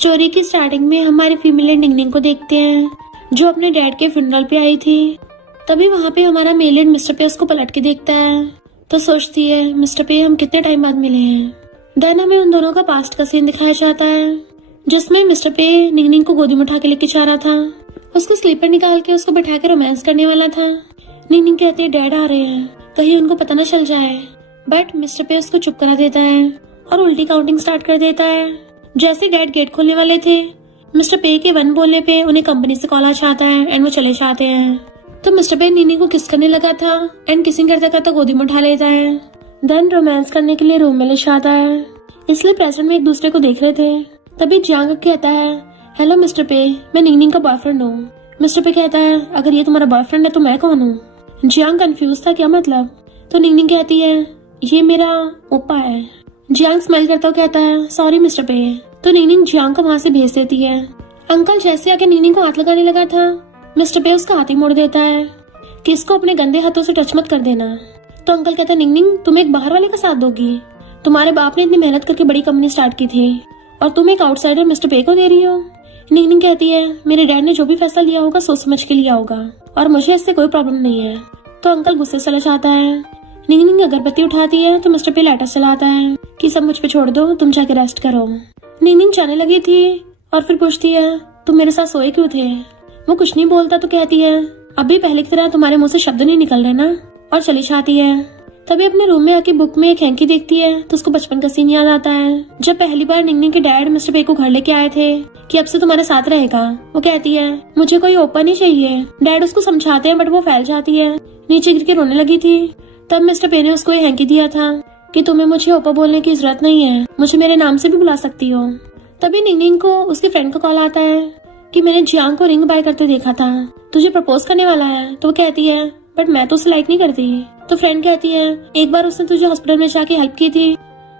Story की starting में हमारी फीमेल निंगनिंग को देखते हैं जो अपने डैड के फ्यूनरल पे आई थी। तभी वहाँ पे हमारा मेल एंड मिस्टर पे उसको पलट के देखता है तो सोचती है मिस्टर पे हम कितने टाइम बाद मिले हैं। देन हमें उन दोनों का पास्ट का सीन दिखाया जाता है जिसमें मिस्टर पे निंगनिंग को गोदी में उठा के लेके जा रहा था, उसको स्लीपर निकाल के उसको बैठा के रोमांस करने वाला था। निंगनिंग कहते हैं डैड आ रहे हैं कहीं उनको पता न चल जाए, बट मिस्टर पे उसको चुप करा देता है और उल्टी काउंटिंग स्टार्ट कर देता है। जैसे डैड गेट खोलने वाले थे मिस्टर पे के 1 बोलने पे उन्हें कंपनी से कॉल आ जाता है एंड वो चले जाते हैं। तो मिस्टर पे निंगनिंग को किस करने लगा था एंड किसिंग करता करता गोदी में उठा लेता है। देन रोमांस करने के लिए रूम में ले जाता है, इसलिए प्रेजेंट में एक दूसरे को देख रहे थे। तभी जियांग कहता है हेलो मिस्टर पे, मैं निंगनिंग का बॉयफ्रेंड हूँ। मिस्टर पे कहता है अगर ये तुम्हारा बॉयफ्रेंड है तो मैं कौन हूँ। जियांग कंफ्यूज था क्या मतलब, तो निंगनिंग कहती है ये मेरा ओपा है। जियांग स्माइल करता हुआ कहता है सॉरी मिस्टर पे। तो निंगनिंग जियांग को वहाँ से भेज देती है। अंकल जैसे आके निंगनिंग को हाथ लगाने लगा था मिस्टर पे उसका हाथ ही मोड़ देता है कि इसको अपने गंदे हाथों से टच मत कर देना। तो अंकल कहता है निंगनिंग तुम एक बाहर वाले का साथ दोगी, तुम्हारे बाप ने इतनी मेहनत करके बड़ी कंपनी स्टार्ट की थी और तुम एक आउटसाइडर मिस्टर पे को दे रही हो। निंगनिंग कहती है मेरे डैड ने जो भी फैसला लिया होगा सोच समझ के लिया होगा और मुझे इससे कोई प्रॉब्लम नहीं है। तो अंकल गुस्से से चला जाता है। निंगनिंग अगरबत्ती उठाती है तो मिस्टर पे लाइटर चलाता है कि सब मुझ पे छोड़ दो, तुम जाके रेस्ट करो। निंगनिंग जाने लगी थी और फिर पूछती है तुम मेरे साथ सोए क्यों थे। वो कुछ नहीं बोलता तो कहती है अभी पहले की तरह तुम्हारे मुंह से शब्द नहीं निकल रहे ना, और चली जाती है। तभी अपने रूम में आके बुक में एक हैंकी देखती है तो उसको बचपन का सीन याद आता है जब पहली बार निंगनिंग के डैड मिस्टर पे को घर लेके आए थे कि अब से तुम्हारे साथ रहेगा। वो कहती है मुझे कोई ओपा नहीं चाहिए। डैड उसको समझाते हैं बट वो फैल जाती है, नीचे गिर के रोने लगी थी। तब मिस्टर पे ने उसको ये हैंकी दिया था कि तुम्हें मुझे ओपा बोलने की जरूरत नहीं है, मुझे मेरे नाम से भी बुला सकती हो। तभी निंगनिंग को उसके फ्रेंड का कॉल आता है कि मैंने जियांग को रिंग बाय करते देखा था, तुझे प्रपोज करने वाला है। तो वो कहती है बट मैं तो उसे लाइक नहीं करती। तो फ्रेंड कहती है एक बार उसने तुझे हॉस्पिटल में जाके हेल्प की थी,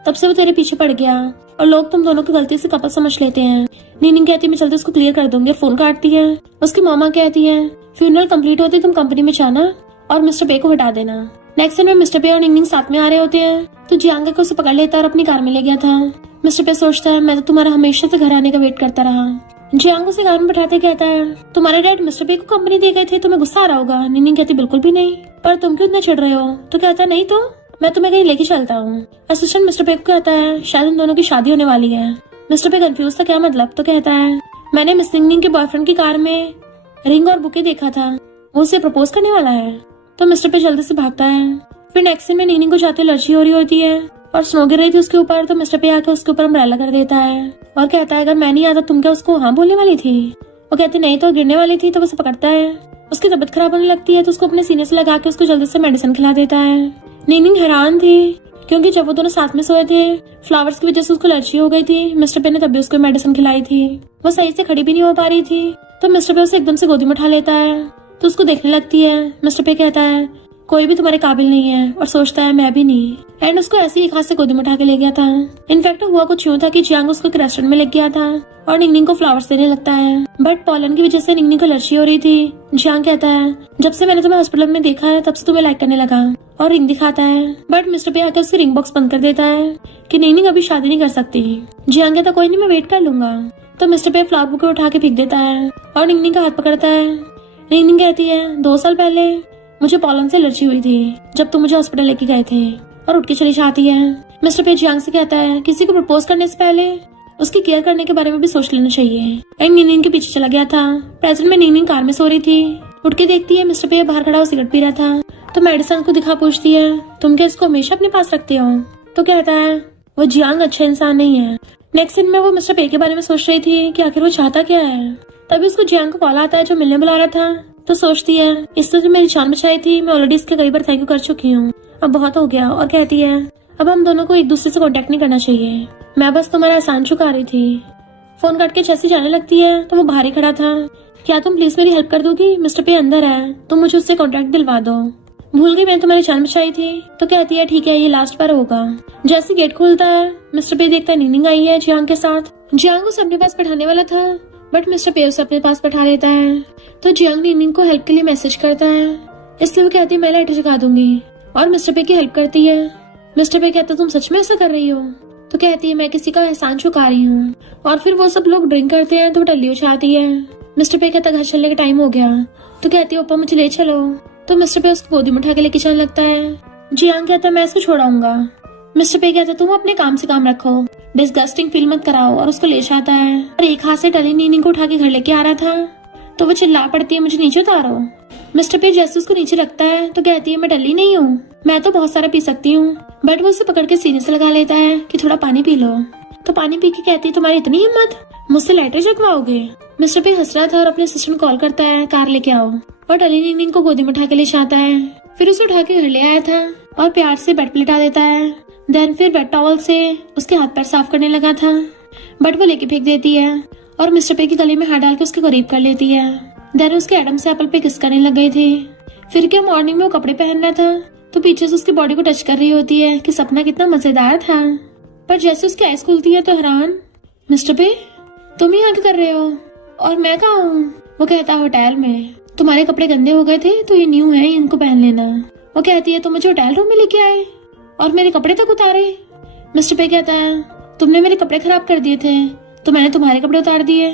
तब से वो तेरे पीछे पड़ गया और लोग तुम दोनों की गलती से कपल समझ लेते हैं। निंगनिंग कहती है मैं जल्दी उसको क्लियर कर दूंगी और फोन काटती है। उसकी मामा कहती है फ्यूनरल कंप्लीट होते तुम कंपनी में जाना और मिस्टर पे को हटा देना। नेक्स्ट दिन में मिस्टर पे और निंगनिंग साथ में आ रहे होते हैं तो जियांग को उसे पकड़ लेता है और अपनी कार में ले गया था। मिस्टर पे सोचता है मैं तो तुम्हारा हमेशा से घर आने का वेट करता रहा। जियांग उसे कार में बैठाते कहता है तुम्हारे डैड मिस्टर पे को कंपनी दे गए थे, तुम्हें गुस्सा आ रहा होगा। निंगनिंग कहती बिल्कुल भी नहीं, पर तुम क्यों इतना चिढ़ रहे हो। तो कहता है नहीं तो मैं तुम्हें कहीं लेके चलता हूँ। असिस्टेंट मिस्टर पे को कहता है शायद उन दोनों की शादी होने वाली है। मिस्टर पे कंफ्यूज था क्या मतलब, तो कहता है मैंने मिस निंगनिंग के बॉयफ्रेंड की कार में रिंग और बुके देखा था, वो उसे प्रपोज करने वाला है। तो मिस्टर पे जल्दी से भागता है। फिर नेक्स्ट सीन में निंगनिंग को जाते एलर्जी हो रही होती है और स्नो गिर रही थी उसके ऊपर, तो मिस्टर पे आके उसके ऊपर अम्ब्रेला कर देता है और कहता है अगर मैं नहीं आता तुम क्या उसको हाँ बोलने वाली थी। वो कहती नहीं तो गिरने वाली थी। तो उसे पकड़ता है, उसकी तबीयत खराब होने लगती है तो उसको अपने सीने से लगा के उसको जल्दी से मेडिसिन खिला देता है। निंगनिंग हैरान थी क्योंकि जब वो दोनों साथ में सोए थे फ्लावर्स की वजह से उसको एलर्जी हो गई थी। मिस्टर पे ने तभी उसको मेडिसिन खिलाई थी। वो सही से खड़ी भी नहीं हो पा रही थी तो मिस्टर पे उसे एकदम से गोदी में उठा लेता है तो उसको देखने लगती है। मिस्टर पे कहता है कोई भी तुम्हारे काबिल नहीं है, और सोचता है मैं भी नहीं। एंड उसको ऐसे ही एक हाथ से गोदी में उठा के ले गया था। इनफैक्ट हुआ कुछ यूं था कि जियांग उसको एक रेस्टोरेंट में ले गया था और निंगनिंग को फ्लावर्स देने लगता है, बट पॉलन की वजह से निंगनिंग को एलर्जी हो रही थी। जियांग कहता है जब से मैंने तुम्हें हॉस्पिटल में देखा है तब से तुम्हें लाइक करने लगा, और रिंग दिखाता है। बट मिस्टर पे आकर उसकी रिंग बॉक्स बंद कर देता है कि निंगनिंग अभी शादी नहीं कर सकती। जियांग कहता कोई नहीं मैं वेट कर लूंगा। तो मिस्टर पे फ्लावर बुके उठा के फेंक देता है और निंगनिंग का हाथ पकड़ता है। निंगनिंग कहती है 2 साल पहले मुझे पॉलन से एलर्जी हुई थी जब तुम मुझे हॉस्पिटल लेके गए थे, और उठ के चली जाती है। मिस्टर पे जियांग से कहता है किसी को प्रपोज करने से पहले उसकी केयर करने के बारे में भी सोच लेना चाहिए। एंड निंगनिंग के पीछे चला गया था। प्रेजेंट में निंगनिंग कार में सो रही थी, उठ के देखती है मिस्टर पे बाहर खड़ा हो सिगरेट पी रहा था। तो मेडिसन को दिखा पूछती है तुम क्या इसको हमेशा अपने पास रखते हो। तो कहता है वो जियांग अच्छा इंसान नहीं है। नेक्स्ट सीन में वो मिस्टर पे के बारे में सोच रही थी कि आखिर वो चाहता क्या है। तभी उसको जियांग का कॉल आता है जो मिलने बुला रहा था। तो सोचती है इससे जो मेरी जान बचाई थी मैं ऑलरेडी इसके कई बार थैंक यू कर चुकी हूँ, अब बहुत हो गया। और कहती है अब हम दोनों को एक दूसरे से कांटेक्ट नहीं करना चाहिए, मैं बस तुम्हारा एहसान चुका रही थी। फोन काट के जैसी जाने लगती है तो वो बाहर ही खड़ा था। क्या तुम प्लीज मेरी हेल्प कर दोगी, मिस्टर पे अंदर है, तुम मुझे उससे कांटेक्ट दिलवा दो। भूल गई मैंने तुम्हारी जान बचाई थी। तो कहती है ठीक है ये लास्ट बार होगा। जैसे गेट खुलता है मिस्टर पे देखता है निंगनिंग आई है जियांग के साथ। जियांग उसे अपने पास बैठाने वाला था बट मिस्टर पे उसे अपने पास बैठा लेता है। तो जियांग निंगनिंग को हेल्प के लिए मैसेज करता है, इसलिए वो कहती है मैं लाइटर जगा दूंगी और मिस्टर पे की हेल्प करती है। मिस्टर पे कहता तुम सच में ऐसा कर रही हो। तो कहती है मैं किसी का एहसान चुका रही हूँ। और फिर वो सब लोग ड्रिंक करते हैं तो टल्ली उछाती है। मिस्टर पे कहता घर चलने का टाइम हो गया। तो कहती है ऊपर मुझे ले चलो। तो मिस्टर पे उसको गोदी में उठा के लेके चलने लगता है। जियांग कहता है मैं इसको छोड़ाऊंगा। मिस्टर पे कहता है तुम अपने काम से काम रखो, डिस्गस्टिंग फील मत कराओ, और उसको ले जाता है। और एक हाथ से टली नीनी को उठा के घर लेके आ रहा था तो वो चिल्ला पड़ती है मुझे नीचे उतारो। मिस्टर पे जैसे उसको नीचे रखता है तो कहती है मैं टली नहीं हूँ, मैं तो बहुत सारा पी सकती हूँ। बट वो उसे पकड़ के सीने से लगा लेता है कि थोड़ा पानी पी लो। तो पानी पी के कहती है तुम्हारी इतनी हिम्मत, मुझसे लाइटर चकवाओगे। मिस्टर पे हंस रहा था और अपने असिस्टेंट कॉल करता है कार लेके आओ। और टली नीनी को गोदी में उठा के ले जाता है। फिर उसे उठा के घर ले आया था और प्यार से बेड पे लिटा देता है। देन फिर वेट टॉवल से उसके हाथ पैर साफ करने लगा था बट वो लेके फेंक देती है और मिस्टर पे की गले में हाथ डाल के उसके करीब कर लेती है। देन उसके एडम से एप्पल पे किस करने लग गई थी। फिर क्या मॉर्निंग में वो कपड़े पहनना था तो पीछे से उसकी बॉडी को टच कर रही होती है कि सपना कितना मजेदार था। पर जैसे उसकी आइज खुलती है तो हैरान, मिस्टर पे तुम यहाँ क्या कर रहे हो और मैं कहाँ हूँ। वो कहता है होटल में, तुम्हारे कपड़े गंदे हो गए थे तो ये न्यू है, इनको पहन लेना। वो कहती है तुम मुझे होटल रूम में लेके आए और मेरे कपड़े तक उतारे। मिस्टर पे कहता है तुमने मेरे कपड़े खराब कर दिए थे तो मैंने तुम्हारे कपड़े उतार दिए,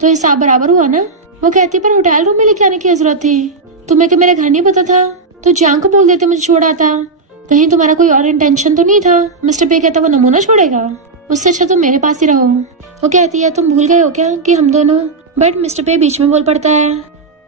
तो हिसाब बराबर हुआ ना। वो कहती है पर होटल रूम में लेके आने की जरूरत थी, तुम्हें कि मेरे घर नहीं पता था तो जियांग को बोल देते मुझे छोड़ा था, कहीं तुम्हारा कोई और इंटेंशन तो नहीं था। मिस्टर पे कहता वो नमूना छोड़ेगा, उससे अच्छा तुम मेरे पास ही रहो। वो कहती है तुम भूल गए हो क्या कि हम दोनों। बट मिस्टर पे बीच में बोल पड़ता है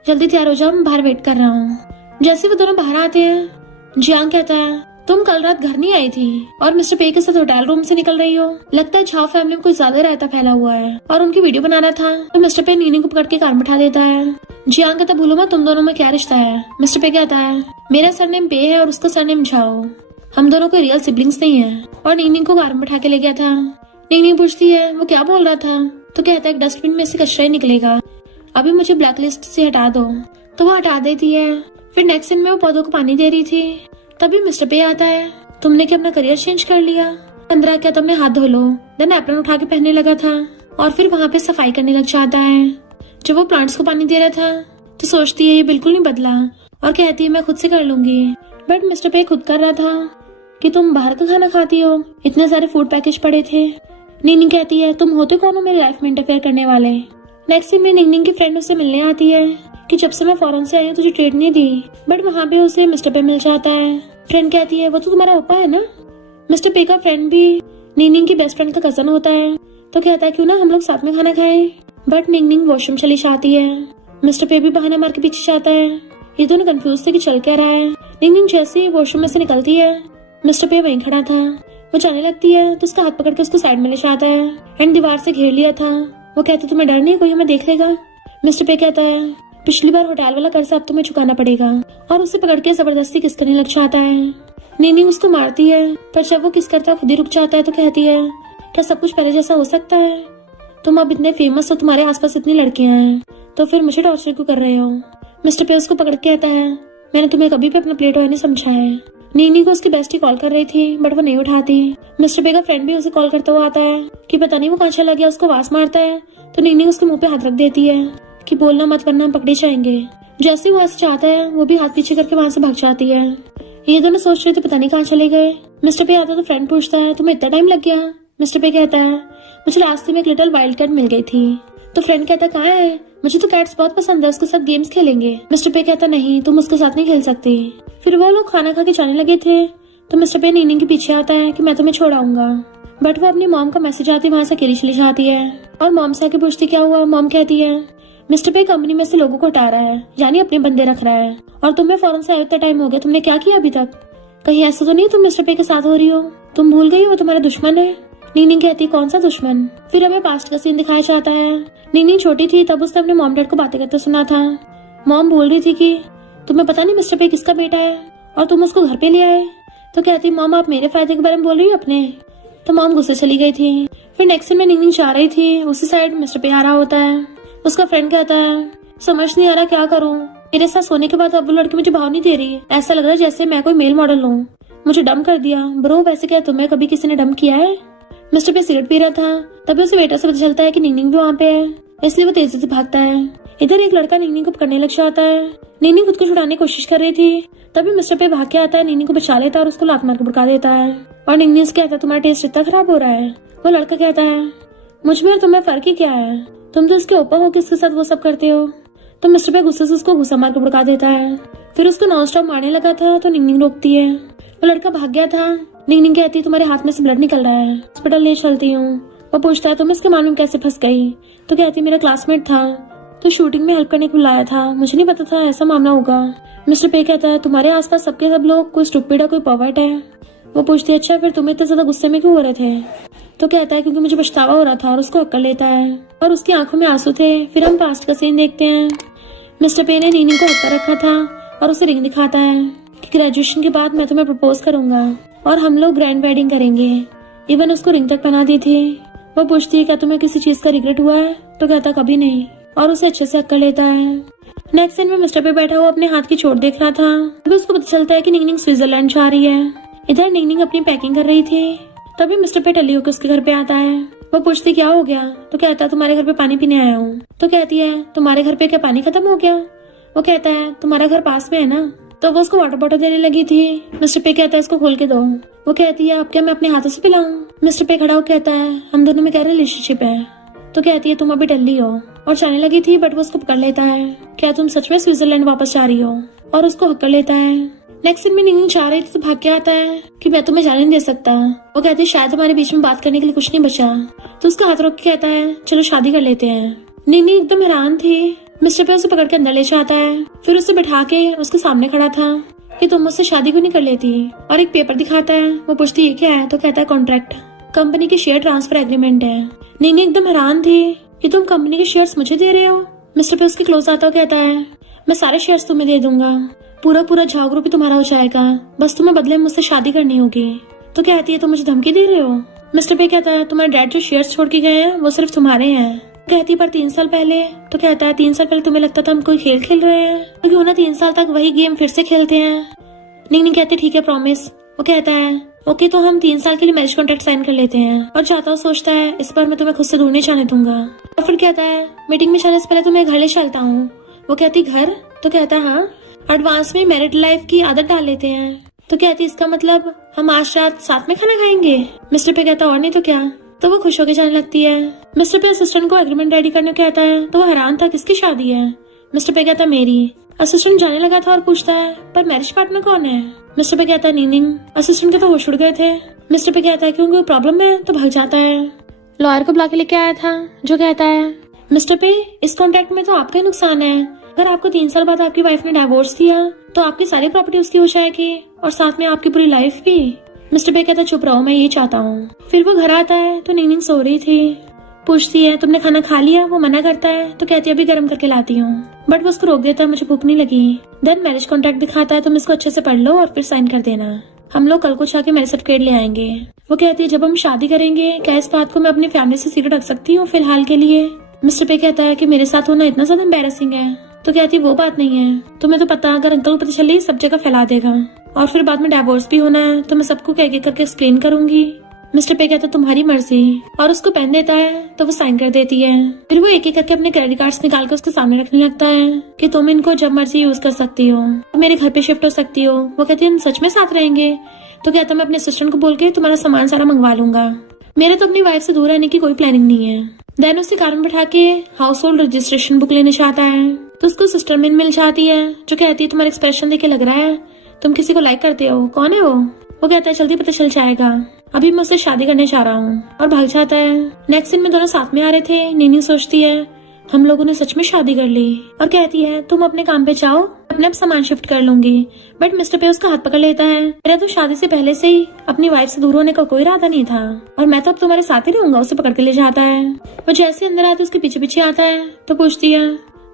जल्दी तैयार हो जाओ, मैं बाहर वेट कर रहा हूँ। जैसे वो दोनों बाहर आते हैं जियांग कहता है तुम कल रात घर नहीं आई थी और मिस्टर पे के साथ होटल रूम से निकल रही हो, लगता है झाओ फैमिली में कुछ ज्यादा रायता फैला हुआ है और उनकी वीडियो बनाना था। तो मिस्टर पे नीनी को पकड़ के कार में उठा देता है। जियांग कहता भूलो मत तुम दोनों में क्या रिश्ता है। मिस्टर पे कहता है मेरा सरनेम पे है और उसका सरनेम झाओ, हम दोनों कोई रियल सिबलिंग्स नहीं है। और नीनी को कार में उठा के ले गया था। नीनी पूछती है वो क्या बोल रहा था तो कहता है डस्टबिन में से कचरा ही निकलेगा, अभी मुझे ब्लैक लिस्ट से हटा दो। तो वो हटा देती है। फिर नेक्स्ट सीन में वो पौधों को पानी दे रही थी, तभी मिस्टर पे आता है तुमने क्या अपना करियर चेंज कर लिया, 15 क्या तुमने हाथ धो लो। देन एप्रन उठा के पहनने लगा था और फिर वहाँ पे सफाई करने लग जाता है। जब वो प्लांट्स को पानी दे रहा था तो सोचती है ये बिल्कुल नहीं बदला और कहती है मैं खुद से कर लूंगी। बट मिस्टर पे खुद कर रहा था कि तुम बाहर का खाना खाती हो, इतने सारे फूड पैकेज पड़े थे। नीनी कहती है तुम होते कौन हो मेरी लाइफ में इंटरफेयर करने वाले। नेक्स्ट सीन में निंग की फ्रेंड उससे मिलने आती है कि जब से मैं फॉरेन से आई हूँ तुझे ट्रीट नहीं दी। बट वहाँ पे उसे मिस्टर पे मिल जाता है। फ्रेंड कहती है वो तो तुम्हारा ओपा है ना। मिस्टर पे का फ्रेंड भी निंग की बेस्ट फ्रेंड का कजन होता है तो कहता है क्यों ना हम लोग साथ में खाना खाएं। बट निंग वॉशरूम चली जाती है। मिस्टर पे भी बहाना मार के पीछे जाता है। ये दोनों कंफ्यूज थे कि चल क्या रहा है। निंग जैसे ही वॉशरूम में से निकलती है मिस्टर पे वहीं खड़ा था। वो जाने लगती है तो उसका हाथ पकड़ के उसको साइड में ले जाता है एंड दीवार से घेर लिया था। वो कहती तुम्हें डर नहीं, कोई हमें देख लेगा। मिस्टर पे कहता है पिछली बार होटल वाला कर्ज अब तुम्हें चुकाना पड़ेगा और उसे पकड़ के जबरदस्ती किस करने लग जाता है। नीनी उसको मारती है पर जब वो किस करता खुद ही रुक जाता है तो कहती है क्या सब कुछ पहले जैसा हो सकता है, तुम अब इतने फेमस हो, तुम्हारे आसपास इतनी लड़कियां हैं तो फिर मुझे टॉर्चर क्यों कर रहे हो। मिस्टर पे उसको पकड़ के कहता है मैंने तुम्हें कभी भी अपना प्लेट नहीं समझा है। नीनी को उसकी बेस्टी कॉल कर रही थी बट वो नहीं उठाती। मिस्टर पे का फ्रेंड भी उसे कॉल करता हुआ आता है कि पता नहीं वो कहाँ चला गया, उसको आवाज मारता है तो नीनी उसके मुंह पे हाथ रख देती है कि बोलना मत वरना हम पकड़े जाएंगे। जैसे ही वहां से जाता है वो भी हाथ पीछे करके वहां से भाग जाती है। ये दोनों सोच रहे थे पता नहीं कहाँ चले गए। मिस्टर पे आता तो फ्रेंड पूछता है तुम्हें इतना टाइम लग गया। मिस्टर पे कहता है मुझे रास्ते में एक लिटिल वाइल्ड कैट मिल गई थी। तो फ्रेंड कहता कहाँ है, मुझे तो कैट्स बहुत पसंद है, उसके साथ गेम्स खेलेंगे। मिस्टर पे कहता नहीं तुम उसके साथ नहीं खेल सकती। फिर वो लोग खाना खा के जाने लगे थे तो मिस्टर पे नीनी के पीछे आता है कि मैं तुम्हें छोड़ाऊंगा। बट वो अपनी मॉम का मैसेज आती वहां से अकेली चली जाती है और मॉम से आके पूछती क्या हुआ। मॉम कहती है मिस्टर पे कंपनी में से लोगों को हटा रहा है, यानी अपने बंदे रख रहा है और तुम्हें फॉरेन से आए इतना टाइम हो गया, तुमने क्या किया अभी तक। कहीं ऐसा तो नहीं तुम मिस्टर पे के साथ हो रही हो, तुम भूल गई हो तुम्हारा दुश्मन है। नीनी कहती कौन सा दुश्मन। फिर हमें पास्ट का सीन दिखाया जाता है। नीनी छोटी थी तब उसने अपने मॉम डैड को बातें करते सुना था। मॉम बोल रही थी कि तुम्हें पता नहीं मिस्टर पे किसका बेटा है और तुम उसको घर पे ले आए। तो कहती मॉम आप मेरे फायदे के बारे में बोल रही हो अपने। तो मॉम गुस्से चली गई थी। फिर नेक्स्ट सीन में नीनी जा रही थी, उसी साइड मिस्टर पे आ रहा होता है। उसका फ्रेंड कहता है समझ नहीं आ रहा क्या करूं, मेरे साथ सोने के बाद अब वो लड़की मुझे भाव नहीं दे रही, ऐसा लग रहा है जैसे मैं कोई मेल मॉडल हूँ, मुझे डम कर दिया। ब्रो वैसे क्या तुम्हें कभी किसी ने डम किया है। मिस्टर पे सिगरेट पी रहा था तभी उसे वेटर से पता चलता है कि निंग भी वहाँ पे है, इसलिए वो तेजी से भागता है। इधर एक लड़का निंग को पकड़ने लग जाता है। निंग खुद को छुड़ाने की कोशिश कर रही थी तभी मिस्टर पे भाग के आता है, निंग को बचा लेता है और उसको लात मार के भड़का देता है। और निंगनी से कहता है तुम्हारा टेस्ट इतना खराब हो रहा है। वो लड़का कहता है मुझ में और तुम्हें फर्क ही क्या है, तुम तो इसके ऊपर हो कि इसके साथ वो सब करते हो। तो मिस्टर पे गुस्से से उसको घुसा मार के भड़का देता है। फिर उसको नॉन स्टॉप मारने लगा था तो निंगनी रोकती है। वो लड़का भाग गया था। निंगनी कहती है तुम्हारे हाथ में से ब्लड निकल रहा है, हॉस्पिटल ले चलती हूँ। वो पूछता है तुम इसके मार में कैसे फंस गई। तो कहती है मेरा क्लासमेट था तो शूटिंग में हेल्प करने को बुलाया था, मुझे नहीं पता था ऐसा मामला होगा। मिस्टर पे कहता है तुम्हारे आसपास सबके सब लोग कोई स्टूपिड है, कोई पर्वर्ट है। वो पूछती है अच्छा फिर तुम इतने ज्यादा गुस्से में क्यों हो रहे थे। तो कहता है क्योंकि मुझे पछतावा हो रहा था और उसको अक्ल लेता है और उसकी आंखों में आंसू थे। फिर हम पास्ट का सीन देखते हैं। मिस्टर पे ने नीनी को हक्का रखा था और उसे रिंग दिखाता है कि ग्रेजुएशन के बाद मैं तुम्हें प्रपोज करूंगा और हम लोग ग्रैंड वेडिंग करेंगे। इवन उसको रिंग तक पहना दी थी। वो पूछती है क्या तुम्हें किसी चीज का रिग्रेट हुआ है। तो कहता कभी नहीं और उसे अच्छे से अक्ल लेता है। नेक्स्ट सीन में मिस्टर पे बैठा हुआ अपने हाथ की चोट देख रहा था। तभी उसको पता चलता है कि निंगनिंग स्विट्जरलैंड जा रही है। इधर निंगनिंग अपनी पैकिंग कर रही थी तभी मिस्टर पे टली होकर उसके घर पे आता है। वो पूछती क्या हो गया। तो कहता है तुम्हारे घर पे पानी पीने आया हूँ। तो कहती है तुम्हारे घर पे क्या पानी खत्म हो गया। वो कहता है तुम्हारा घर पास में है ना। तो वो उसको वाटर बॉटल देने लगी थी। मिस्टर पे कहता है इसको खोल के दो। वो कहती है अब क्या मैं अपने हाथों से पिलाऊं। मिस्टर पे खड़ा हो कहता है हम दोनों में क्या रिलेशनशिप है। तो कहती है तुम अभी टल्ली हो और जाने लगी थी बट वो उसको पकड़ लेता है। क्या तुम सच में स्विट्जरलैंड वापस जा रही हो और उसको हक कर लेता है। नेक्स्ट सीन में निंगनिंग चाह रही थी तो भाग के आता है कि मैं तुम्हें जाने नहीं दे सकता। वो कहती है शायद हमारे बीच में बात करने के लिए कुछ नहीं बचा। तो उसका हाथ रोक के कहता है चलो शादी कर लेते हैं। निंगनिंग एकदम हैरान थी। मिस्टर पे उसे पकड़ के अंदर ले जाता है। फिर उसे बैठा के उसके सामने खड़ा था कि तुम मुझसे शादी क्यों नहीं कर लेती और एक पेपर दिखाता है। वो पूछती है क्या है। तो कहता है कॉन्ट्रैक्ट, कंपनी की शेयर ट्रांसफर एग्रीमेंट है। निंगनिंग एकदम हैरान थी कि तुम कंपनी के शेयर्स मुझे दे रहे हो। मिस्टर पे उसके क्लोज आता कहता है मैं सारे शेयर्स तुम्हें दे दूंगा, पूरा झाव ग्रुप भी तुम्हारा हो जाएगा, बस तुम्हें बदले में मुझसे शादी करनी होगी। तो कहती है तुम मुझे धमकी दे रहे हो। मिस्टर पे कहता है तुम्हारे डैड जो शेयर्स छोड़ के गए हैं वो सिर्फ तुम्हारे हैं। कहती पर 3 साल पहले। तो कहता है 3 साल पहले तुम्हें लगता था हम कोई खेल खेल रहे हैं तो क्यों ना 3 साल तक वही गेम फिर से खेलते हैं। निंगनिंग कहती ठीक है प्रॉमिस। वो कहता है ओके तो हम 3 साल के लिए मैरिज कॉन्ट्रैक्ट साइन कर लेते हैं। और चाहता हूँ सोचता है इस बार मैं तुम्हें खुद से दूर नहीं जाने दूंगा। और फिर कहता है मीटिंग में जाने से पहले तुम्हें घर ले चलता हूँ। वो कहती घर। तो कहता है हाँ एडवांस में मैरिड लाइफ की आदत डाल लेते हैं। तो कहती इसका मतलब हम आज रात साथ में खाना खाएंगे। मिस्टर पे कहता और नहीं तो क्या। तो वो खुश होकर जाने लगती है। मिस्टर पे असिस्टेंट को एग्रीमेंट रेडी करने को कहता है तो वो हैरान था किसकी शादी है। मिस्टर पे कहता मेरी। असिस्टेंट जाने लगा था और पूछता है पर मैरिज पार्टनर कौन है। मिस्टर पे कहता है निंगनिंग। असिस्टेंट के तो होश उड़ गए थे। मिस्टर पे कहता है क्योंकि वो प्रॉब्लम है तो भाग जाता है। लॉयर को बुला के लेके आया था जो कहता है मिस्टर पे इस कॉन्ट्रैक्ट में तो आपका ही नुकसान है। अगर आपको 3 साल बाद आपकी वाइफ ने डाइवोर्स दिया तो आपकी सारी प्रॉपर्टी उसकी हो जाएगी और साथ में आपकी पूरी लाइफ भी। मिस्टर पे कहता चुप रहो मैं ये चाहता हूँ। फिर वो घर आता है तो निंगनिंग सो रही थी। पूछती है तुमने खाना खा लिया। वो मना करता है तो कहती है अभी गर्म करके लाती हूँ बट वो उसको रोक देता है मुझे भूख नहीं लगी। देन मैरिज कॉन्ट्रैक्ट दिखाता है तुम इसको अच्छे से पढ़ लो और फिर साइन कर देना, हम लोग कल को जाके मैरिज सर्टिफिकेट ले आएंगे। वो कहती है जब हम शादी करेंगे क्या इस बात को मैं अपनी फैमिली से सीक्रेट रख सकती हूँ फिलहाल के लिए। मिस्टर पे कहता है कि मेरे साथ होना इतना ज्यादा एम्बैरेसिंग है। तो कहती है वो बात नहीं है, तुम्हें तो पता अगर अंकल को पता चले सब जगह फैला देगा और फिर बाद में डाइवोर्स भी होना है तो मैं सबको कह करके एक्सप्लेन करूंगी। मिस्टर पे कहता तुम्हारी मर्जी और उसको पेन देता है तो वो साइन कर देती है। फिर वो एक एक करके अपने क्रेडिट कार्ड्स निकाल कर उसके सामने रखने लगता है कि तुम इनको जब मर्जी यूज कर सकती हो, मेरे घर पे शिफ्ट हो सकती हो। वो कहती है हम सच में साथ रहेंगे। तो कहता मैं अपने असिस्टेंट को बोल के तुम्हारा सामान सारा मंगवा लूंगा, मेरे तो अपनी वाइफ से दूर रहने की कोई प्लानिंग नहीं है। देन उसे कार में बैठा के हाउस होल्ड रजिस्ट्रेशन बुक लेने चाहता है तो उसको सिस्टर मिन मिल जाती है जो कहती है तुम्हारा एक्सप्रेशन देख के लग रहा है तुम किसी को लाइक करते हो, कौन है वो। वो कहता है जल्दी पता चल जाएगा, अभी मैं उससे शादी करने जा रहा हूँ और भाग जाता है। नेक्स्ट सीन में दोनों साथ में आ रहे थे। निंगनिंग सोचती है हम लोगों ने सच में शादी कर ली और कहती है तुम अपने काम पे जाओ अपने आप सामान शिफ्ट कर लूंगी। बट मिस्टर पे उसका हाथ पकड़ लेता है मेरा तो शादी से पहले से ही अपनी वाइफ से दूर होने का कोई इरादा नहीं था और मैं तो अब तुम्हारे साथ ही रहूंगा। उसे पकड़ के ले जाता है। वो जैसे अंदर आते उसके पीछे पीछे आता है तो पूछती है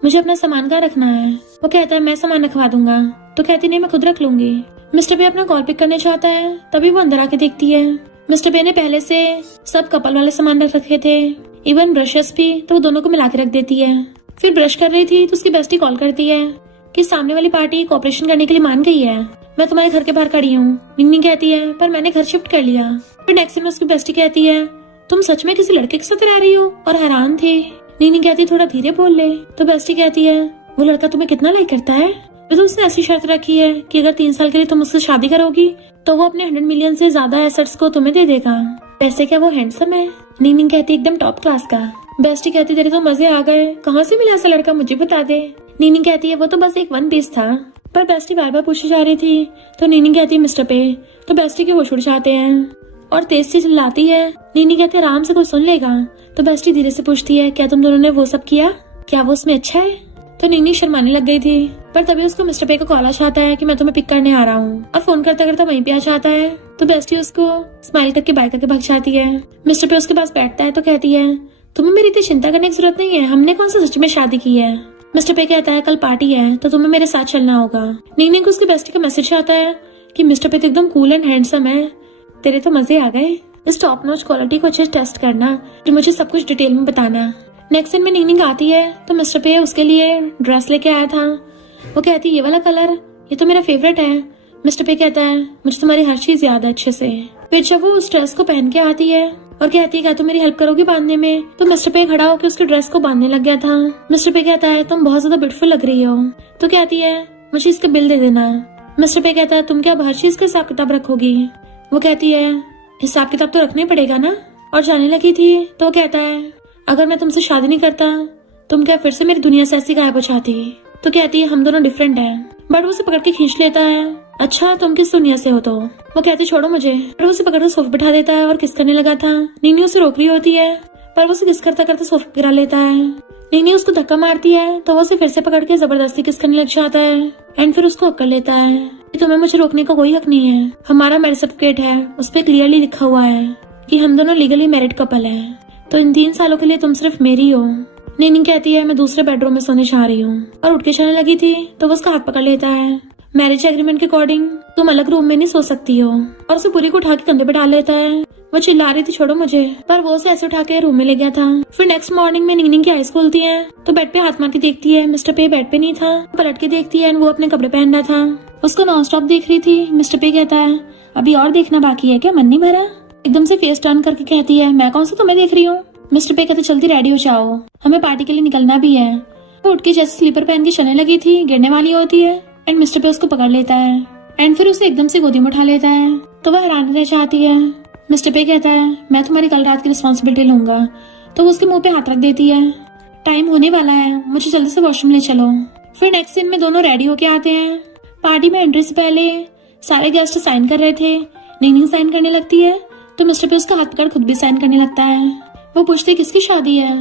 मुझे अपना सामान कहाँ रखना है। वो कहता है मैं सामान रखवा दूंगा। तो कहती नहीं मैं खुद रख लूंगी। मिस्टर पे अपना कॉल पिक करने चाहता है तभी वो अंदर आके देखती है मिस्टर पे ने पहले से सब कपल वाले सामान रख रखे थे, इवन ब्रशेस भी, तो वो दोनों को मिला के रख देती है। फिर ब्रश कर रही थी तो उसकी बेस्टी कॉल करती है कि सामने वाली पार्टी कोऑपरेशन करने के लिए मान गई है, मैं तुम्हारे घर के बाहर खड़ी हूँ। निंगनिंग कहती है पर मैंने घर शिफ्ट कर लिया। फिर नेक्स्ट में उसकी बेस्टी कहती है तुम सच में किसी लड़के के साथ रह रही हो, और हैरान थी। निंगनिंग कहती है थोड़ा धीरे बोल ले। तो बेस्टी कहती है वो लड़का तुम्हें कितना लाइक करता है, तो उसने ऐसी शर्त रखी है कि अगर 3 साल के लिए तुम उससे शादी करोगी तो वो अपने 100 मिलियन से ज्यादा एसेट्स को तुम्हें दे देगा। वैसे क्या वो हैंडसम है? नीनिंग कहती एकदम टॉप क्लास का। बेस्टी कहती तेरे तो मजे आ गए, कहाँ से मिला ऐसा लड़का, मुझे बता दे। नीनिंग कहती है वो तो बस एक 1 पीस था। पर बेस्टी बार बार पूछी जा रही थी तो नीनिंग कहती है मिस्टर पे। तो बेस्टी के होश उड़ जाते हैं और तेज से चिल्लाती है। नीनिंग कहती है आराम से कोई सुन लेगा। तो बेस्टी धीरे से पूछती है क्या तुम दोनों ने वो सब किया, क्या वो उसमें अच्छा है? तो नीनिंग शर्माने लग गई थी। पर तभी उसको मिस्टर पे का कॉल आ जाता है कि मैं तुम्हें पिक करने आ रहा हूँ, और फोन करता करता वहीं पे आ जाता है। तो बेस्टी उसको स्माइल करके बाय करके भाग जाती है। मिस्टर पे उसके पास बैठता है तो कहती है तुम्हें मेरी इतनी चिंता करने की जरूरत नहीं है, हमने कौन सा सच में शादी की है। मिस्टर पे कहता है कल पार्टी है तो तुम्हें मेरे साथ चलना होगा। नीनिंग को उसके बेस्टी का मैसेज आता है कि मिस्टर पे तो एकदम कूल एंड हैंडसम है, तेरे तो मजे आ गए। इस टॉप नॉच क्वालिटी को अच्छे से टेस्ट करना, तो मुझे सब कुछ डिटेल में बताना। नेक्स्ट दिन में नीनिंग आती है तो मिस्टर पे उसके लिए ड्रेस लेके आया था। वो कहती है ये वाला कलर, ये तो मेरा फेवरेट है। मिस्टर पे कहता है मुझे तुम्हारी हर चीज याद है अच्छे से। फिर जब वो उस ड्रेस को पहन के आती है और कहती है क्या तुम मेरी हेल्प करोगी बांधने में, तो मिस्टर पे खड़ा होकर उसके ड्रेस को बांधने लग गया था। मिस्टर पे कहता है तुम बहुत ज्यादा ब्यूटीफुल लग रही हो। तो कहती है मुझे इसका बिल दे देना। मिस्टर पे कहता है तुम क्या अब हर चीज का हिसाब किताब रखोगी? वो कहती है हिसाब किताब तो रखना ही पड़ेगा ना। और जाने लगी थी तो कहता है अगर मैं तुमसे शादी नहीं करता तुम क्या फिर से मेरी दुनिया से ऐसी गायब हो जाती? तो कहती है हम दोनों डिफरेंट हैं। बट वो उसे पकड़ के खींच लेता है। अच्छा तुम किस दुनिया से हो? तो वो कहती छोड़ो मुझे। पर वो उसे पकड़ के सोफे बिठा देता है और किस करने लगा था। नीनी उसे रोक रही होती है पर वो उसे किस करता करता सोफे गिरा लेता है। नीनी उसको धक्का मारती है तो वो उसे फिर से पकड़ के जबरदस्ती किस करने लग जाता है एंड फिर उसको अक्ल लेता है कि तुम्हें मुझे रोकने का कोई हक नहीं है, हमारा मैरिज सर्टिफिकेट है उस पर क्लियरली लिखा हुआ है कि हम दोनों लीगली मैरिड कपल हैं, तो इन 3 सालों के लिए तुम सिर्फ मेरी हो। नीनी कहती है मैं दूसरे बेडरूम में सोने जा रही हूँ और उठ के चलने लगी थी तो वो उसका हाथ पकड़ लेता है। मैरिज एग्रीमेंट के अकॉर्डिंग तुम अलग रूम में नहीं सो सकती हो, और उसे पूरी को उठा के कंधे पे डाल लेता है। वो चिल्ला रही थी छोड़ो मुझे, पर वो उसे ऐसे उठा के रूम में ले गया था। फिर नेक्स्ट मॉर्निंग में नीनी की आईज खुलती है तो बेड पे हाथ मार के देखती है मिस्टर पे बेड पे नहीं था। पलट के देखती है एंड वो अपने कपड़े पहन रहा था। उसको नॉन स्टॉप देख रही थी। मिस्टर पे कहता है अभी और देखना बाकी है क्या, मन नहीं भरा? एकदम से फेस टर्न करके कहती है मैं कौन सा तुम्हें देख रही हूँ। मिस्टर पे कहते जल्दी रेडी हो जाओ, हमें पार्टी के लिए निकलना भी है। वो उठ के जैसे स्लीपर पहन के चलने लगी थी, गिरने वाली होती है एंड मिस्टर पे उसको पकड़ लेता है एंड फिर उसे एकदम से गोदी में उठा लेता है। तो वह हैरान रह जाती है। मिस्टर पे कहता है मैं तुम्हारी कल रात की रिस्पॉन्सिबिलिटी लूंगा। तो वो उसके मुंह पे हाथ रख देती है। टाइम होने वाला है, मुझे जल्दी से वॉशरूम ले चलो। फिर नेक्स्ट सीन में दोनों रेडी होके आते हैं। पार्टी में एंट्री से पहले सारे गेस्ट साइन कर रहे थे। नीनी साइन करने लगती है तो मिस्टर पे उसका हाथ पकड़ खुद भी साइन करने लगता है। वो पूछती है किसकी शादी है।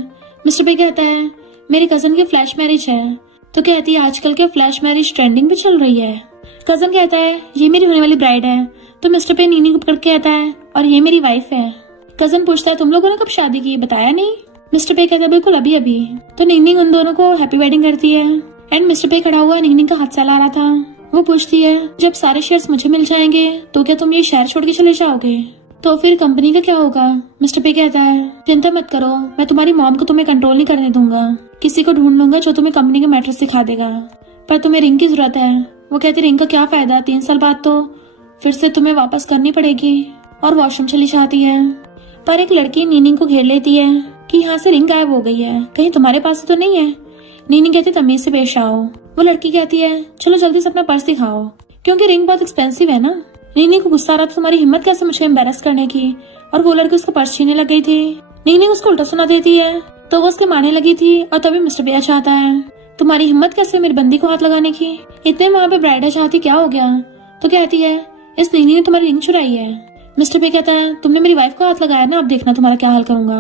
मिस्टर पे कहता है मेरी कजन की फ्लैश मैरिज है। तो कहती है आजकल क्या फ्लैश मैरिज ट्रेंडिंग पे चल रही है। कजन कहता है ये मेरी होने वाली ब्राइड है। तो मिस्टर पे नीनी को पकड़ के कहता है और ये मेरी वाइफ है। कजन पूछता है तुम लोगों ने कब शादी की, बताया नहीं। मिस्टर पे कहता है बिल्कुल अभी अभी। तो नीनी उन दोनों को हैप्पी वेडिंग करती है एंड मिस्टर पे खड़ा हुआ नीनी का हाथ सहला रहा था। वो पूछती है जब सारे शेयर्स मुझे मिल जाएंगे तो क्या तुम ये शहर छोड़ के चले जाओगे, तो फिर कंपनी का क्या होगा। मिस्टर पे कहता है चिंता मत करो, मैं तुम्हारी मॉम को तुम्हें कंट्रोल नहीं करने दूंगा, किसी को ढूंढ लूंगा जो तुम्हें कंपनी के मैटर सिखा देगा, पर तुम्हें रिंग की जरूरत है। वो कहती रिंग का क्या फायदा, 3 साल बाद तो फिर से तुम्हें वापस करनी पड़ेगी। और वॉशरूम चली जाती है। पर एक लड़की नीनी को घेर लेती है कि यहाँ से रिंग गायब हो गई है, कहीं तुम्हारे पास तो नहीं है। नीनी कहती तमीज से पेश आओ। वो लड़की कहती है चलो जल्दी से अपना पर्स दिखाओ, क्योंकि रिंग बहुत एक्सपेंसिव है ना। नीनी को गुस्सा आ रहा था तुम्हारी हिम्मत कैसे मुझे एम्बेरस करने की, और वो लड़की उसका पर्स छीनने लग गई थी। नीनी उसको उल्टा सुना देती है तो वो उसके मारने लगी थी और तभी मिस्टर पे आता है तुम्हारी हिम्मत कैसे मेरी बंदी को हाथ लगाने की, इतने वहाँ पे ब्राइड चाहती क्या हो गया। तो कहती है इस नीनी ने तुम्हारी रिंग चुराई है। मिस्टर पे कहता है तुमने मेरी वाइफ को हाथ लगाया ना, अब देखना तुम्हारा क्या हाल करूंगा।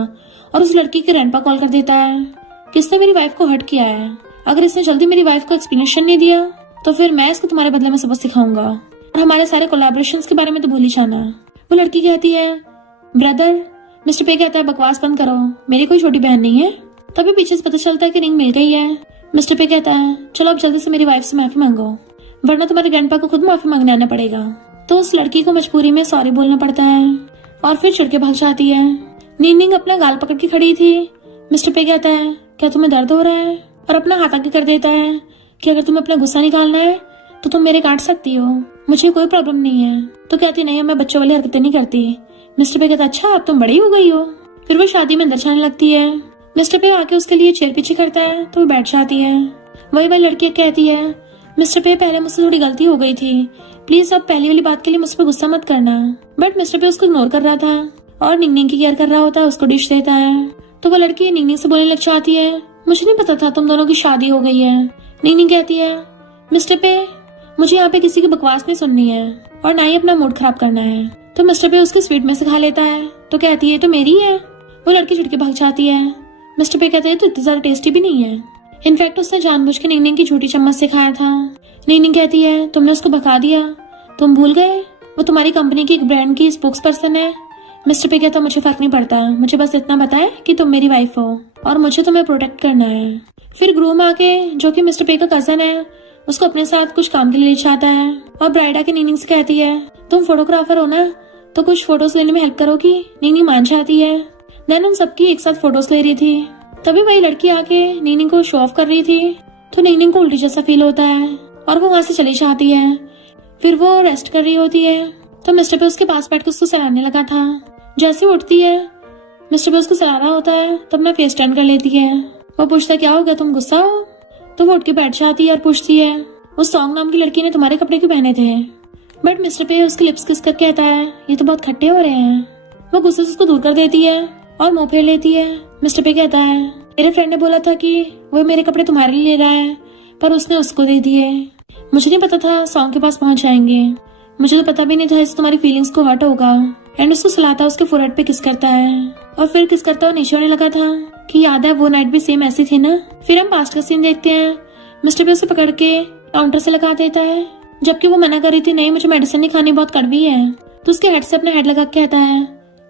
और उस लड़की के ग्रैंडपा कॉल कर देता है किसने मेरी वाइफ को हर्ट किया है, अगर इसने जल्दी मेरी वाइफ को एक्सप्लेनेशन नहीं दिया तो फिर मैं इसको तुम्हारे बदले में सबक सिखाऊंगा, और हमारे सारे कोलैबोरेशंस के बारे में तो भूल ही जाना। वो लड़की कहती है ब्रदर। मिस्टर पे कहता है बकवास बंद करो, मेरी कोई छोटी बहन नहीं है। तभी पीछे से पता चलता है कि रिंग मिल गई है। मिस्टर पे कहता है चलो अब जल्दी से मेरी वाइफ से माफी मांगो, वरना तुम्हारे ग्रैंडपा को खुद माफी मांगने आना पड़ेगा। तो उस लड़की को मजबूरी में सॉरी बोलना पड़ता है और फिर चिढ़ के भाग जाती है। नीनिंग अपना गाल पकड़ के खड़ी थी। मिस्टर पे कहता है क्या तुम्हें दर्द हो रहा है, और अपना हाथ आगे कर देता है कि अगर तुम्हें अपना गुस्सा निकालना है तो तुम मेरे काट सकती हो, मुझे कोई प्रॉब्लम नहीं है। तो कहती नहीं मैं बच्चों वाली हरकतें नहीं करती। मिस्टर पे कहता अच्छा अब तुम बड़ी हो गई हो। फिर वो शादी में अंदर जाने लगती है। मिस्टर पे आके उसके लिए चेयर पीछे करता है तो वो बैठ जाती है। वही लड़की कहती है मिस्टर पे, पहले मुझसे थोड़ी गलती हो गई थी, प्लीज अब पहली वाली बात के लिए मुझ पर गुस्सा मत करना। बट मिस्टर पे उसको इग्नोर कर रहा था और निंगनिंग की केयर कर रहा होता है, उसको डिश देता है। तो वो लड़की निंगनिंग से बोलने लग जाती है, मुझे नहीं पता था तुम दोनों की शादी हो गई है। निंगनिंग कहती है, मिस्टर पे, मुझे यहाँ पे किसी की बकवास नहीं सुननी है और ना ही अपना मूड खराब करना है। तो मिस्टर पे उसकी स्वीट में से खा लेता है। तो कहती है, तो मेरी है। वो लड़की झुटके भाग जाती है। मिस्टर पे कहते हैं, तो इतनी ज्यादा टेस्टी भी नहीं है। इनफैक्ट उसने जानबूझ के निंगनिंग की झूठी चम्मच से खाया था। निंगनिंग कहती है, तुमने उसको भगा दिया, तुम भूल गए वो तुम्हारी कंपनी की एक ब्रांड की स्पोक्स पर्सन है। मिस्टर पे कहता, मुझे फर्क नहीं पड़ता, मुझे बस इतना बताए कि तुम मेरी वाइफ हो और मुझे तुम्हें प्रोटेक्ट करना है। फिर ग्रूम आके, जो कि मिस्टर पे का कजन है, उसको अपने साथ कुछ काम के लिए ले जाता है और ब्राइड आके निंगनिंग से कहती है, तुम फोटोग्राफर हो ना, तो कुछ फोटोज लेने में हेल्प करोगी। निंगनिंग मान जाती है। देन उन सबकी एक साथ फोटोज ले रही थी। तभी वही लड़की आके निंगनिंग को शो ऑफ कर रही थी। तो निंगनिंग को उल्टी जैसा फील होता है और वो वहां से चली जाती है। फिर वो रेस्ट कर रही होती है। तो मिस्टर पे उसके पास बैठ के उसको सहलाने लगा था। जैसे वो उठती है, मिस्टर पे उसको सहला रहा होता है, तब मैं फेस टर्न कर लेती है। वो पूछता, क्या हो गया, तुम गुस्सा हो? तो वो उठ के बैठ जाती है और पूछती है, उस सॉन्ग नाम की लड़की ने तुम्हारे कपड़े क्यों पहने थे? बट मिस्टर पे उसके लिप्स किस करके कहता है, ये तो बहुत खट्टे हो रहे हैं। वो गुस्से से उसको दूर कर देती है और मुंह फेर लेती है। मिस्टर पे कहता है, मेरे फ्रेंड ने बोला था कि वो मेरे कपड़े तुम्हारे लिए ले रहा है, पर उसने उसको दे दिए। मुझे नहीं पता था सॉन्ग के पास पहुंच जाएंगे। मुझे तो पता भी नहीं था इससे तुम्हारी फीलिंग्स को हर्ट होगा। एंड उसको सुलाता उसके फोरहेड पे किस करता है और फिर किस करता हुआ नीचे होने लगा था कि याद है वो नाइट भी सेम ऐसी थी ना। फिर हम पास्ट का सीन देखते हैं। मिस्टर पे उसे पकड़ के काउंटर से लगा देता है, जबकि वो मना कर रही थी, नहीं मुझे मेडिसिन नहीं खानी, बहुत कड़वी है। तो उसके हेड से अपना हेड लगा के कहता है,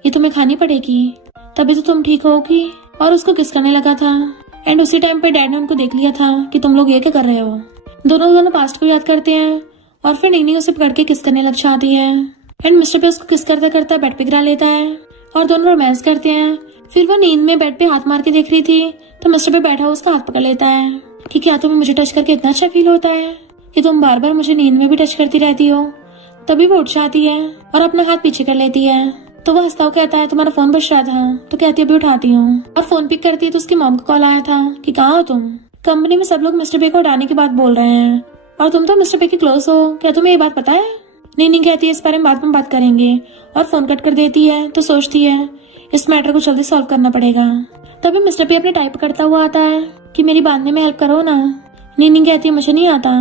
ये तुम्हें खानी पड़ेगी, तभी तो तुम ठीक होगी। और उसको किस करने लगा था। एंड उसी टाइम पे डैड ने उनको देख लिया था कि तुम लोग ये क्या कर रहे हो। दोनों पास्ट को याद करते हैं और फिर निंगनिंग उसे पकड़ के किस करने लग जाती है। एंड मिस्टर पे उसको किस करता करता बेड पे गिरा लेता है और दोनों रोमांस करते हैं। फिर वो नींद में बेड पे हाथ मार के देख रही थी, तो मिस्टर पे बैठा उसका हाथ पकड़ लेता है कि क्या तुम्हें मुझे टच करके इतना अच्छा फील होता है कि तुम बार बार मुझे नींद में भी टच करती रहती हो। तभी वो उठ जाती है और अपना हाथ पीछे कर लेती है। तो वो हंसता हुआ कहता है, तुम्हारा फोन बज रहा था? तो कहती है, अभी उठाती हूँ। और फोन पिक करती है तो उसकी मॉम का कॉल आया था कि कहाँ हो तुम? कंपनी में सब लोग मिस्टर पे को उठाने की बात बोल रहे हैं और तुम तो मिस्टर पे की क्लोज हो, क्या तुम्हें ये बात पता है? नहीं कहती है, इस बारे में बाद में बात करेंगे और फोन कट कर देती है। तो सोचती है इस मैटर को जल्दी सॉल्व करना पड़ेगा। तभी मिस्टर पे अपने टाइप करता हुआ आता है कि मेरी बांधने में हेल्प करो ना। नीनी कहती है, मुझे नहीं आता।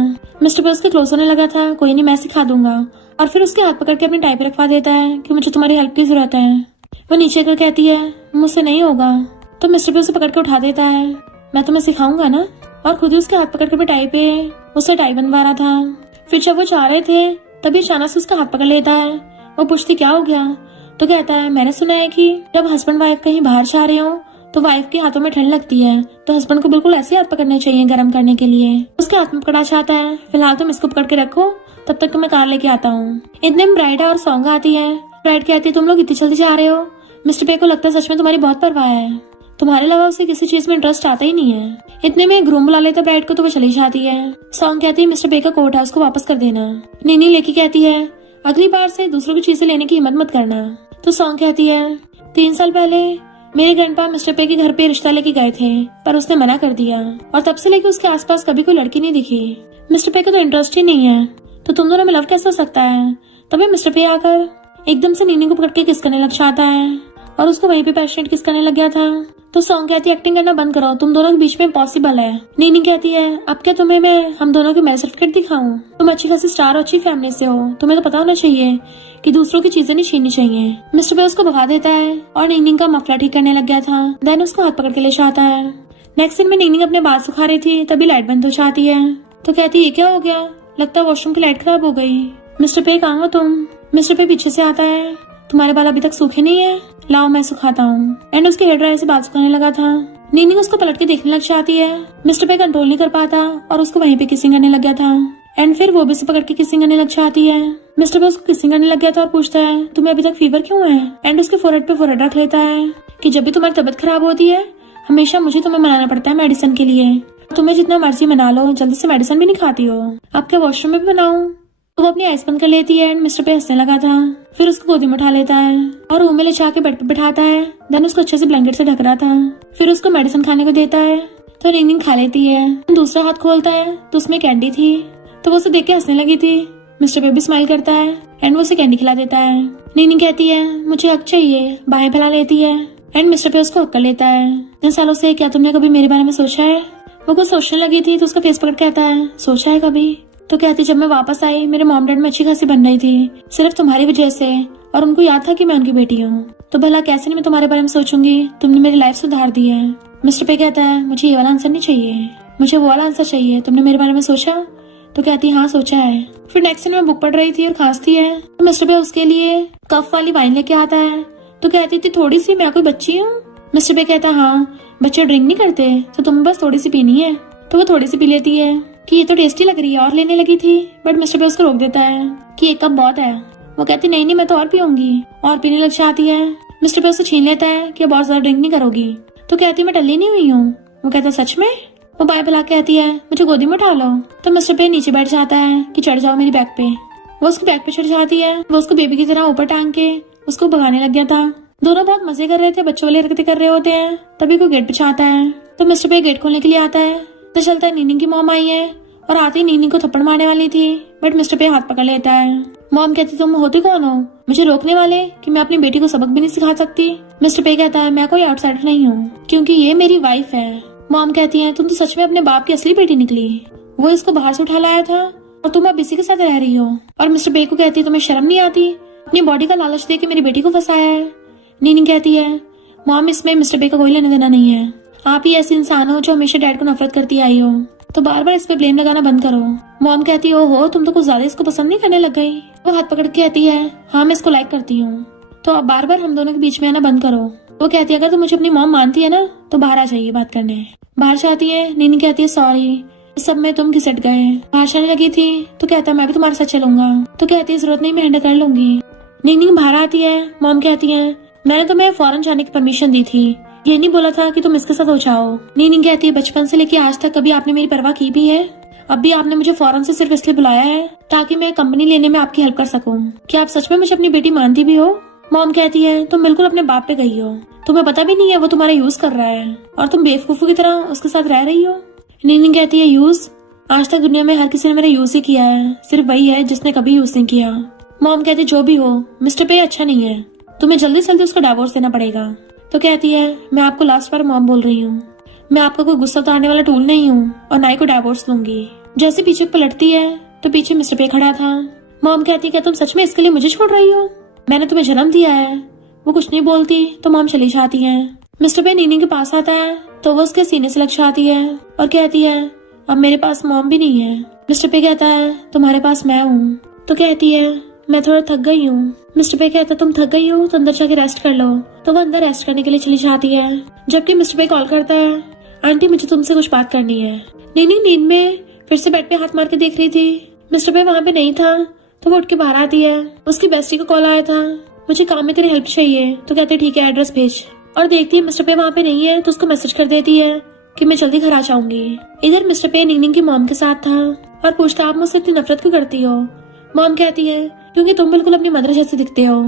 मिस्टर पे उसके क्लोज होने लगा था, कोई नहीं मैं सिखा दूंगा। और फिर उसके हाथ पकड़ के अपनी टाइप रखवा देता है कि मुझे तुम्हारी हेल्प की जरूरत है। वो नीचे कर कहती है, मुझसे नहीं होगा। तो मिस्टर पे उसे पकड़ के उठा देता है, मैं तुम्हें सिखाऊंगा ना। और खुद ही उसके हाथ पकड़ के टाई पे उसे टाई बनवा रहा था। फिर जब वो जा रहे थे तभी अचानक से उसका हाथ पकड़ लेता है। वो पूछती, क्या हो गया? तो कहता है, मैंने सुना है कि जब हस्बैंड वाइफ कहीं बाहर जा रहे हो तो वाइफ के हाथों में ठंड लगती है, तो हस्बैंड को बिल्कुल ऐसे हाथ पकड़ने चाहिए गर्म करने के लिए। उसके हाथ में पकड़ा चाहता है, फिलहाल तुम इसको पकड़ के रखो, तब तक मैं कार लेके आता हूँ। इतने में ब्राइड और सॉन्ग आती है। ब्राइड कहती है, तुम लोग इतनी जल्दी जा रहे हो? मिस्टर पे को लगता है सच में तुम्हारी बहुत परवाह है, तुम्हारे अलावा उसे किसी चीज में इंटरेस्ट आता ही नहीं है। इतने में ग्रूम बुला लेता ब्राइड को, तो वो चली जाती है। सॉन्ग कहती है, मिस्टर पे का कोट है, उसको वापस कर देना। नीनी लेके कहती है, अगली बार से दूसरों की चीजें लेने की हिम्मत मत करना। तो सॉन्ग कहती है, 3 साल पहले मेरे ग्रैंडपा मिस्टर पे के घर पे रिश्ता लेके गए थे, पर उसने मना कर दिया और तब से लेके उसके आसपास कभी कोई लड़की नहीं दिखी। मिस्टर पे को तो इंटरेस्ट ही नहीं है, तो तुम दोनों में लव कैसे हो सकता है? तभी मिस्टर पे आकर एकदम से नीनी को पकड़ के किस करने लग जाता है और उसको वहीं पे पैशनेट किस करने लग गया था। तो सॉन्ग कहती है, एक्टिंग करना बंद करो, तुम दोनों के बीच में इम्पॉसिबल है। नीनी कहती है, अब क्या तुम्हें मैं हम दोनों के मैरिज सर्टिफिकेट दिखाऊं? तुम अच्छी खासी स्टार और अच्छी फैमिली से हो, तुम्हें तो पता होना चाहिए कि दूसरों की चीजें नहीं छीननी चाहिए। मिस्टर पे उसको भगा देता है और नीनी का मफलर ठीक करने लग गया था। देन उसको हाथ पकड़ के ले जाता है। नेक्स्ट सीन में नीनी अपने बाल सुखा रही थी, तभी लाइट बंद हो जाती है। तो कहती है, ये क्या हो गया? लगता है वॉशरूम की लाइट खराब हो गई। मिस्टर पे, कहाँ हो तुम? मिस्टर पे पीछे से आता है, तुम्हारे बाल अभी तक सूखे नहीं है, लाओ मैं सुखाता हूँ। एंड उसके हेयर ड्रायर से बाल सुखाने लगा था। नीनी उसको पलट के देखने लग जाती है। मिस्टर पे कंट्रोल नहीं कर पाता और उसको वहीं पे किसिंग करने लग गया था। एंड फिर वो भी उसे पकड़ के किसिंग करने लग जाती है। मिस्टर पे उसको किसिंग करने लग गया था और पूछता है, तुम्हें अभी तक फीवर क्यों है? एंड उसके फोरहेड पे फोरहेड रख लेता है कि जब भी तुम्हारी तबीयत खराब होती है हमेशा मुझे तुम्हें मनाना पड़ता है मेडिसिन के लिए। तुम्हें जितना मर्जी मना लो, जल्दी से मेडिसिन भी नहीं खाती हो, अब क्या वॉशरूम में भी बनाऊं? तो वो अपनी आइस बंद कर लेती है एंड मिस्टर पे हंसने लगा था। फिर उसको गोदी में उठा लेता है और रूम में ले जाके बेड पे बिठाता है। देन उसको अच्छे से ब्लैंकेट से ढक रहा था। फिर उसको मेडिसिन खाने को देता है तो रिंग खा लेती है। दूसरा हाथ खोलता है तो उसमें कैंडी थी। तो वो उसे देख के हंसने लगी थी। मिस्टर पे भी स्माइल करता है एंड वो उसे कैंडी खिला देता है। नीनी कहती है मुझे हक चाहिए, बाहें फैला लेती है एंड मिस्टर पे उसको हक कर लेता है। इतने सालों से क्या तुमने कभी मेरे बारे में सोचा है? वो कुछ सोचने लगी थी तो उसका फेस पकड़ कहता है सोचा है कभी? तो कहती जब मैं वापस आई मेरे मॉम डैड में अच्छी खासी बन रही थी, सिर्फ तुम्हारी वजह से, और उनको याद था कि मैं उनकी बेटी हूँ। तो भला कैसे नहीं मैं तुम्हारे बारे में सोचूंगी, तुमने मेरी लाइफ सुधार दी है। मिस्टर पे कहता है मुझे ये वाला आंसर नहीं चाहिए, मुझे वो वाला आंसर चाहिए, तुमने मेरे बारे में सोचा? तो कहती हाँ सोचा है। फिर नेक्स्ट दिन मैं बुक पढ़ रही थी और खांसती है तो मिस्टर पे उसके लिए कफ वाली वाइन लेके आता है। तो कहती थी थोड़ी सी, मैं कोई बच्ची हूँ? मिस्टर पे कहता हाँ बच्चे ड्रिंक नहीं करते तो तुम्हें बस थोड़ी सी पीनी है। तो वो थोड़ी सी पी लेती है कि ये तो टेस्टी लग रही है और लेने लगी थी, बट मिस्टर पे उसको रोक देता है कि एक कप बहुत है। वो कहती नहीं मैं तो और पीऊंगी, और पीने लग जाती है। मिस्टर पे उससे छीन लेता है कि बहुत ज्यादा ड्रिंक नहीं करोगी। तो कहती मैं टल्ली नहीं हुई हूँ। वो कहता सच में? वो बाय बुला कहती है मुझे गोदी में उठा लो। तो मिस्टर पे नीचे बैठ जाता है कि चढ़ जाओ मेरी बैक पे। वो उसके बैक पे चढ़ जाती है। वो उसको बेबी की तरह ऊपर टांग के उसको भगाने लग गया था। दोनों बहुत मजे कर रहे थे, बच्चों वाली हरकतें कर रहे होते हैं। तभी कोई गेट पे आता है तो मिस्टर पे गेट खोलने के लिए आता है। तो चलता है नीनी की मॉम आई है और आते ही नीनी को थप्पड़ मारने वाली थी, बट मिस्टर पे हाथ पकड़ लेता है। मॉम कहती तुम होती कौन हो मुझे रोकने वाले कि मैं अपनी बेटी को सबक भी नहीं सिखा सकती? मिस्टर पे कहता है मैं कोई आउटसाइडर नहीं हूँ क्योंकि ये मेरी वाइफ है। मॉम कहती है तुम तो सच में अपने बाप की असली बेटी निकली, वो इसको बाहर से उठा लाया था और तुम अब इसी के साथ रह रही हो। और मिस्टर पे को कहती है तुम्हें शर्म नहीं आती, अपनी बॉडी का लालच दे के मेरी बेटी को फंसाया है। नीनी कहती है मॉम इसमें मिस्टर पे का कोई लेना देना नहीं है, आप ही ऐसे इंसान हो जो हमेशा डैड को नफरत करती आई हो, तो बार बार इस पे ब्लेम लगाना बंद करो। मॉम कहती है ओहो तुम तो कुछ ज्यादा इसको पसंद नहीं करने लग गई। वो हाथ पकड़ के कहती है हाँ मैं इसको लाइक करती हूँ, तो अब बार बार हम दोनों के बीच में आना बंद करो। वो कहती है अगर तुम मुझे अपनी मॉम मानती है ना तो बाहर आ जाइए बात करने। बाहर से आती है। नीनी कहती है सॉरी इस सब में तुम घिसट गए। बाहर चलने लगी थी तो कहता है मैं भी तुम्हारे साथ चलूंगा। तो कहती है जरूरत नहीं मैं हैंडल कर लूंगी। नीनी बाहर आती है। मॉम कहती है मैंने तुम्हें फॉरेन जाने की परमिशन दी थी, ये नहीं बोला था कि तुम इसके साथ हो जाओ। नीनी कहती है बचपन से लेके आज तक कभी आपने मेरी परवाह की भी है? अब भी आपने मुझे फॉरेन से सिर्फ इसलिए बुलाया है ताकि मैं कंपनी लेने में आपकी हेल्प कर सकूं। क्या आप सच में मुझे अपनी बेटी मानती भी हो? मॉम कहती है तुम बिल्कुल अपने बाप पे गई हो, तुम्हें पता भी नहीं है वो तुम्हारा यूज कर रहा है और तुम बेवकूफों की तरह उसके साथ रह रही हो। नीनी कहती है यूज? आज तक दुनिया में हर किसी ने मेरा यूज ही किया है, सिर्फ वही है जिसने कभी यूज नहीं किया। मॉम कहती जो भी हो मिस्टर पे अच्छा नहीं है, तुम्हें जल्दी से जल्दी उसका डिवोर्स देना पड़ेगा। तो कहती है मैं आपको लास्ट बार मॉम बोल रही हूँ, मैं आपका कोई गुस्सा उतारने वाला टूल नहीं हूँ और ना ही को डिवोर्स दूंगी। जैसे पीछे पलटती है तो पीछे मिस्टर पे खड़ा था। मॉम कहती है क्या तुम सच में इसके लिए मुझे छोड़ रही हो? मैंने तुम्हें जन्म दिया है। वो कुछ नहीं बोलती तो मॉम चली जाती है। मिस्टर पे नीनी के पास आता है तो वो उसके सीने से लग जाती है और कहती है अब मेरे पास मॉम भी नहीं है। मिस्टर पे कहता है तुम्हारे पास मैं हूँ। तो कहती है मैं थोड़ा थक गई हूँ। मिस्टर पे कहता तुम थक गई हो तो अंदर जाके रेस्ट कर लो। तो वो अंदर रेस्ट करने के लिए चली जाती है, जबकि मिस्टर पे कॉल करता है आंटी मुझे तुमसे कुछ बात करनी है। नीनी नींद में फिर से बेड पे हाथ मार के देख रही थी। मिस्टर पे वहाँ पे नहीं था तो वो उठ के बाहर आती है। उसकी बेस्टी का कॉल आया था मुझे काम में तेरी हेल्प चाहिए। तो कहते ठीक है एड्रेस भेज। और देखती है मिस्टर पे वहाँ पे नहीं है तो उसको मैसेज कर देती है कि मैं जल्दी घर आ जाऊंगी। इधर मिस्टर पे नीनी की मॉम के साथ था और पूछता आप मुझसे इतनी नफरत क्यों करती हो? मॉम कहती है क्योंकि तुम बिल्कुल अपनी मदर जैसे दिखते हो।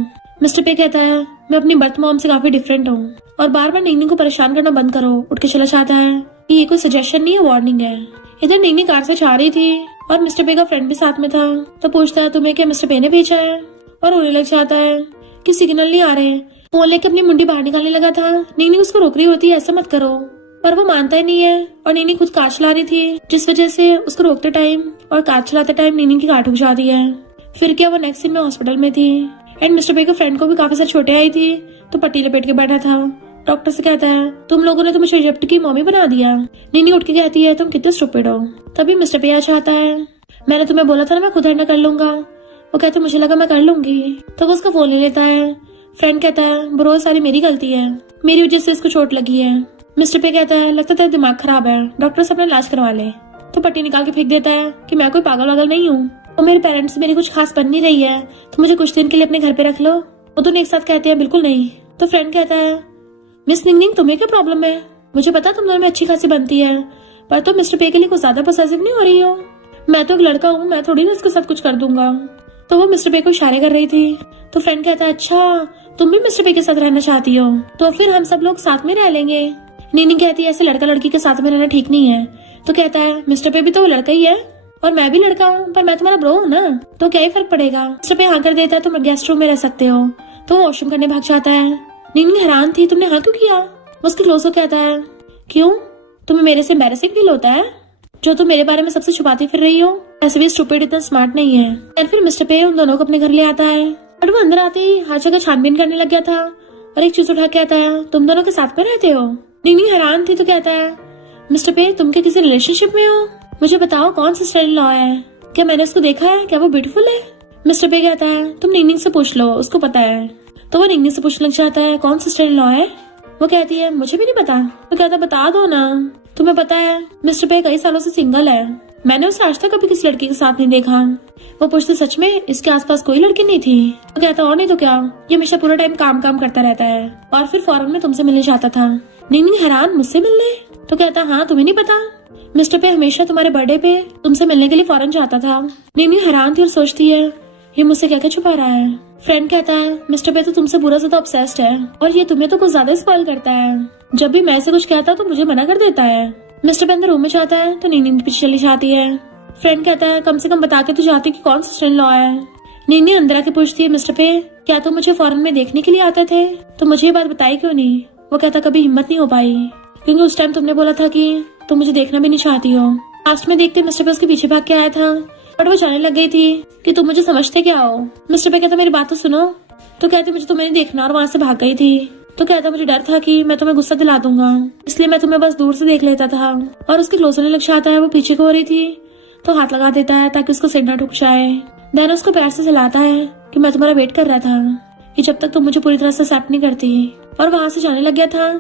मिस्टर पे कहता है मैं अपनी बर्थ मॉम से काफी डिफरेंट हूँ और बार बार नीनी को परेशान करना बंद करो। उठ के चला जाता है कि ये कोई सजेशन नहीं है वार्निंग है। इधर नीनी कार से जा रही थी और मिस्टर पे का फ्रेंड भी साथ में था। तो पूछता है तुम्हें क्या मिस्टर पे ने भेजा है? और रोने लग जाता है कि सिग्नल नहीं आ रहे। फोन लेके अपनी मुंडी बाहर निकालने लगा था। नीनी उसको रोक रही होती है ऐसा मत करो, पर वो मानता ही नहीं है। और नीनी खुद कार चला रही थी जिस वजह से उसको रोकते टाइम और कार चलाते टाइम नीनी की कार ठुक जाती है। फिर क्या वो नेक्स्ट सीन में हॉस्पिटल में थी एंड मिस्टर पे के फ्रेंड को भी काफी सारी चोटें आई थी तो पट्टी लपेट के बैठा था। डॉक्टर से कहता है तुम लोगों ने तो मुझे इजिप्ट की मॉमी बना दिया। नीनी उठ के कहती है तुम कितने स्टूपिड हो। तभी मिस्टर पे आ जाता है मैंने तुम्हें बोला था ना मैं खुद हैंडल कर लूंगा। वो कहते मुझे लगा मैं कर लूंगी। तो वो उसका फोन ले लेता है। फ्रेंड कहता है ब्रो सारी मेरी गलती है, मेरी वजह से इसको चोट लगी है। मिस्टर पे कहता है लगता है दिमाग खराब है, डॉक्टर से अपना इलाज करवा ले। तो पट्टी निकाल के फेंक देता है कि मैं कोई पागल वागल नहीं हूँ और मेरे पेरेंट्स से मेरी कुछ खास बन नहीं रही है तो मुझे कुछ दिन के लिए अपने घर पे रख लो। वो दोनों एक साथ कहते हैं बिल्कुल नहीं। तो फ्रेंड कहता है मिस निंगनिंग तुम्हें क्या प्रॉब्लम है? मुझे पता तुम दोनों में अच्छी खासी बनती है, पर तुम मिस्टर पे के लिए कुछ ज्यादा पॉसेसिव नहीं हो रही हो। मैं तो एक लड़का हूँ, मैं थोड़ी ना इसके साथ कुछ कर दूंगा। तो वो मिस्टर पे को इशारे कर रही थी। तो फ्रेंड कहता है अच्छा तुम भी मिस्टर पे के साथ रहना चाहती हो, तो फिर हम सब लोग साथ में रह लेंगे। नीनी कहती है ऐसे लड़का लड़की के साथ में रहना ठीक नहीं है। तो कहता है मिस्टर पे भी तो वो लड़का ही है, और मैं भी लड़का हूँ, पर मैं तुम्हारा ब्रो हूँ ना, तो क्या ही फर्क पड़ेगा। मिस्टर पे हाँ कर देता है, तुम गेस्ट रूम में रह सकते हो। तो वो वॉशरूम करने भाग जाता है। नीनी हैरान थी, तुमने हाँ क्यों किया? वो उसके क्लोज हो कहता है, क्यों, तुम्हें मेरे से एम्बैरेसिंग फील होता है जो तुम मेरे बारे में सबसे छुपाती फिर रही हो? ऐसे भी स्टूपिड इतना स्मार्ट नहीं है। और फिर मिस्टर पे उन दोनों को अपने घर ले आता है, और वो अंदर आते ही हर जगह छानबीन करने लग गया था और एक चीज उठा के आता है, तुम दोनों के साथ में रहते हो? नीनी हैरान थी तो कहता है, मिस्टर पे तुम क्या किसी रिलेशनशिप में हो? मुझे बताओ कौन सा सिस्टर इन लॉ है? क्या मैंने उसको देखा है? क्या वो ब्यूटीफुल है? मिस्टर पे कहता है, तुम नीनी से पूछ लो, उसको पता है। तो वो नीनी से पूछने लग जाता है, कौन सिस्टर इन लॉ है? वो कहती है, मुझे भी नहीं पता। तो कहता है, बता दो ना। तुम्हें पता है मिस्टर पे कई सालों से सिंगल है, मैंने उसे आज तक कभी किसी लड़की के साथ नहीं देखा। वो पूछते, सच में इसके आसपास कोई लड़की नहीं थी? तो कहता, और नहीं तो क्या, ये हमेशा पूरा टाइम काम काम करता रहता है और फिर फौरन में तुमसे मिलने चाहता था। नीनी हैरान, मुझसे मिलने? तो कहता, हाँ तुम्हें नहीं पता, मिस्टर पे हमेशा तुम्हारे बर्थडे पे तुमसे मिलने के लिए फौरन चाहता था। नीनी हैरान थी और सोचती है, ये मुझसे क्या क्या छुपा रहा है। फ्रेंड कहता है, मिस्टर पे तो तुमसे बुरा ज्यादा ऑब्सेस्ड है और ये तुम्हें तो कुछ ज्यादा स्पॉइल करता है। जब भी मैं से कुछ कहता तो मुझे मना कर देता है। मिस्टर पे अंदर रूम में जाता है तो नीनी पीछे चली जाती है। फ्रेंड कहता है, कम से कम बता के तो जाती कि कौन सिस्टर इन लॉ है। नीनी अंदर आके पूछती है, मिस्टर पे क्या तुम मुझे फॉरेन में देखने के लिए आते थे? तो मुझे ये बात बताई क्यों नहीं? वो कहता, कभी हिम्मत नहीं हो पाई, क्योंकि उस टाइम तुमने बोला था कि तुम मुझे देखना भी नहीं चाहती हो। लास्ट में देखते मिस्टर पे उसके पीछे भाग के आया था और वो जाने लग गई थी कि तुम मुझे समझते क्या हो। मिस्टर पे कहता, मेरी बात तो सुनो। तो कहते, मुझे तुम्हें नहीं देखना, और वहाँ से भाग गई थी। तो कहता, मुझे डर था कि मैं तुम्हें गुस्सा दिला दूंगा, इसलिए मैं तुम्हें बस दूर से देख लेता था। और उसके क्लोज होने लग जाता है। वो पीछे को हो रही थी तो हाथ लगा देता है ताकि उसको सिर न ठुक जाए। देन उसको प्यार से चलाता है कि मैं तुम्हारा वेट कर रहा था कि जब तक तुम मुझे पूरी तरह से एक्सेप्ट नहीं करती, और वहां से जाने लग गया था।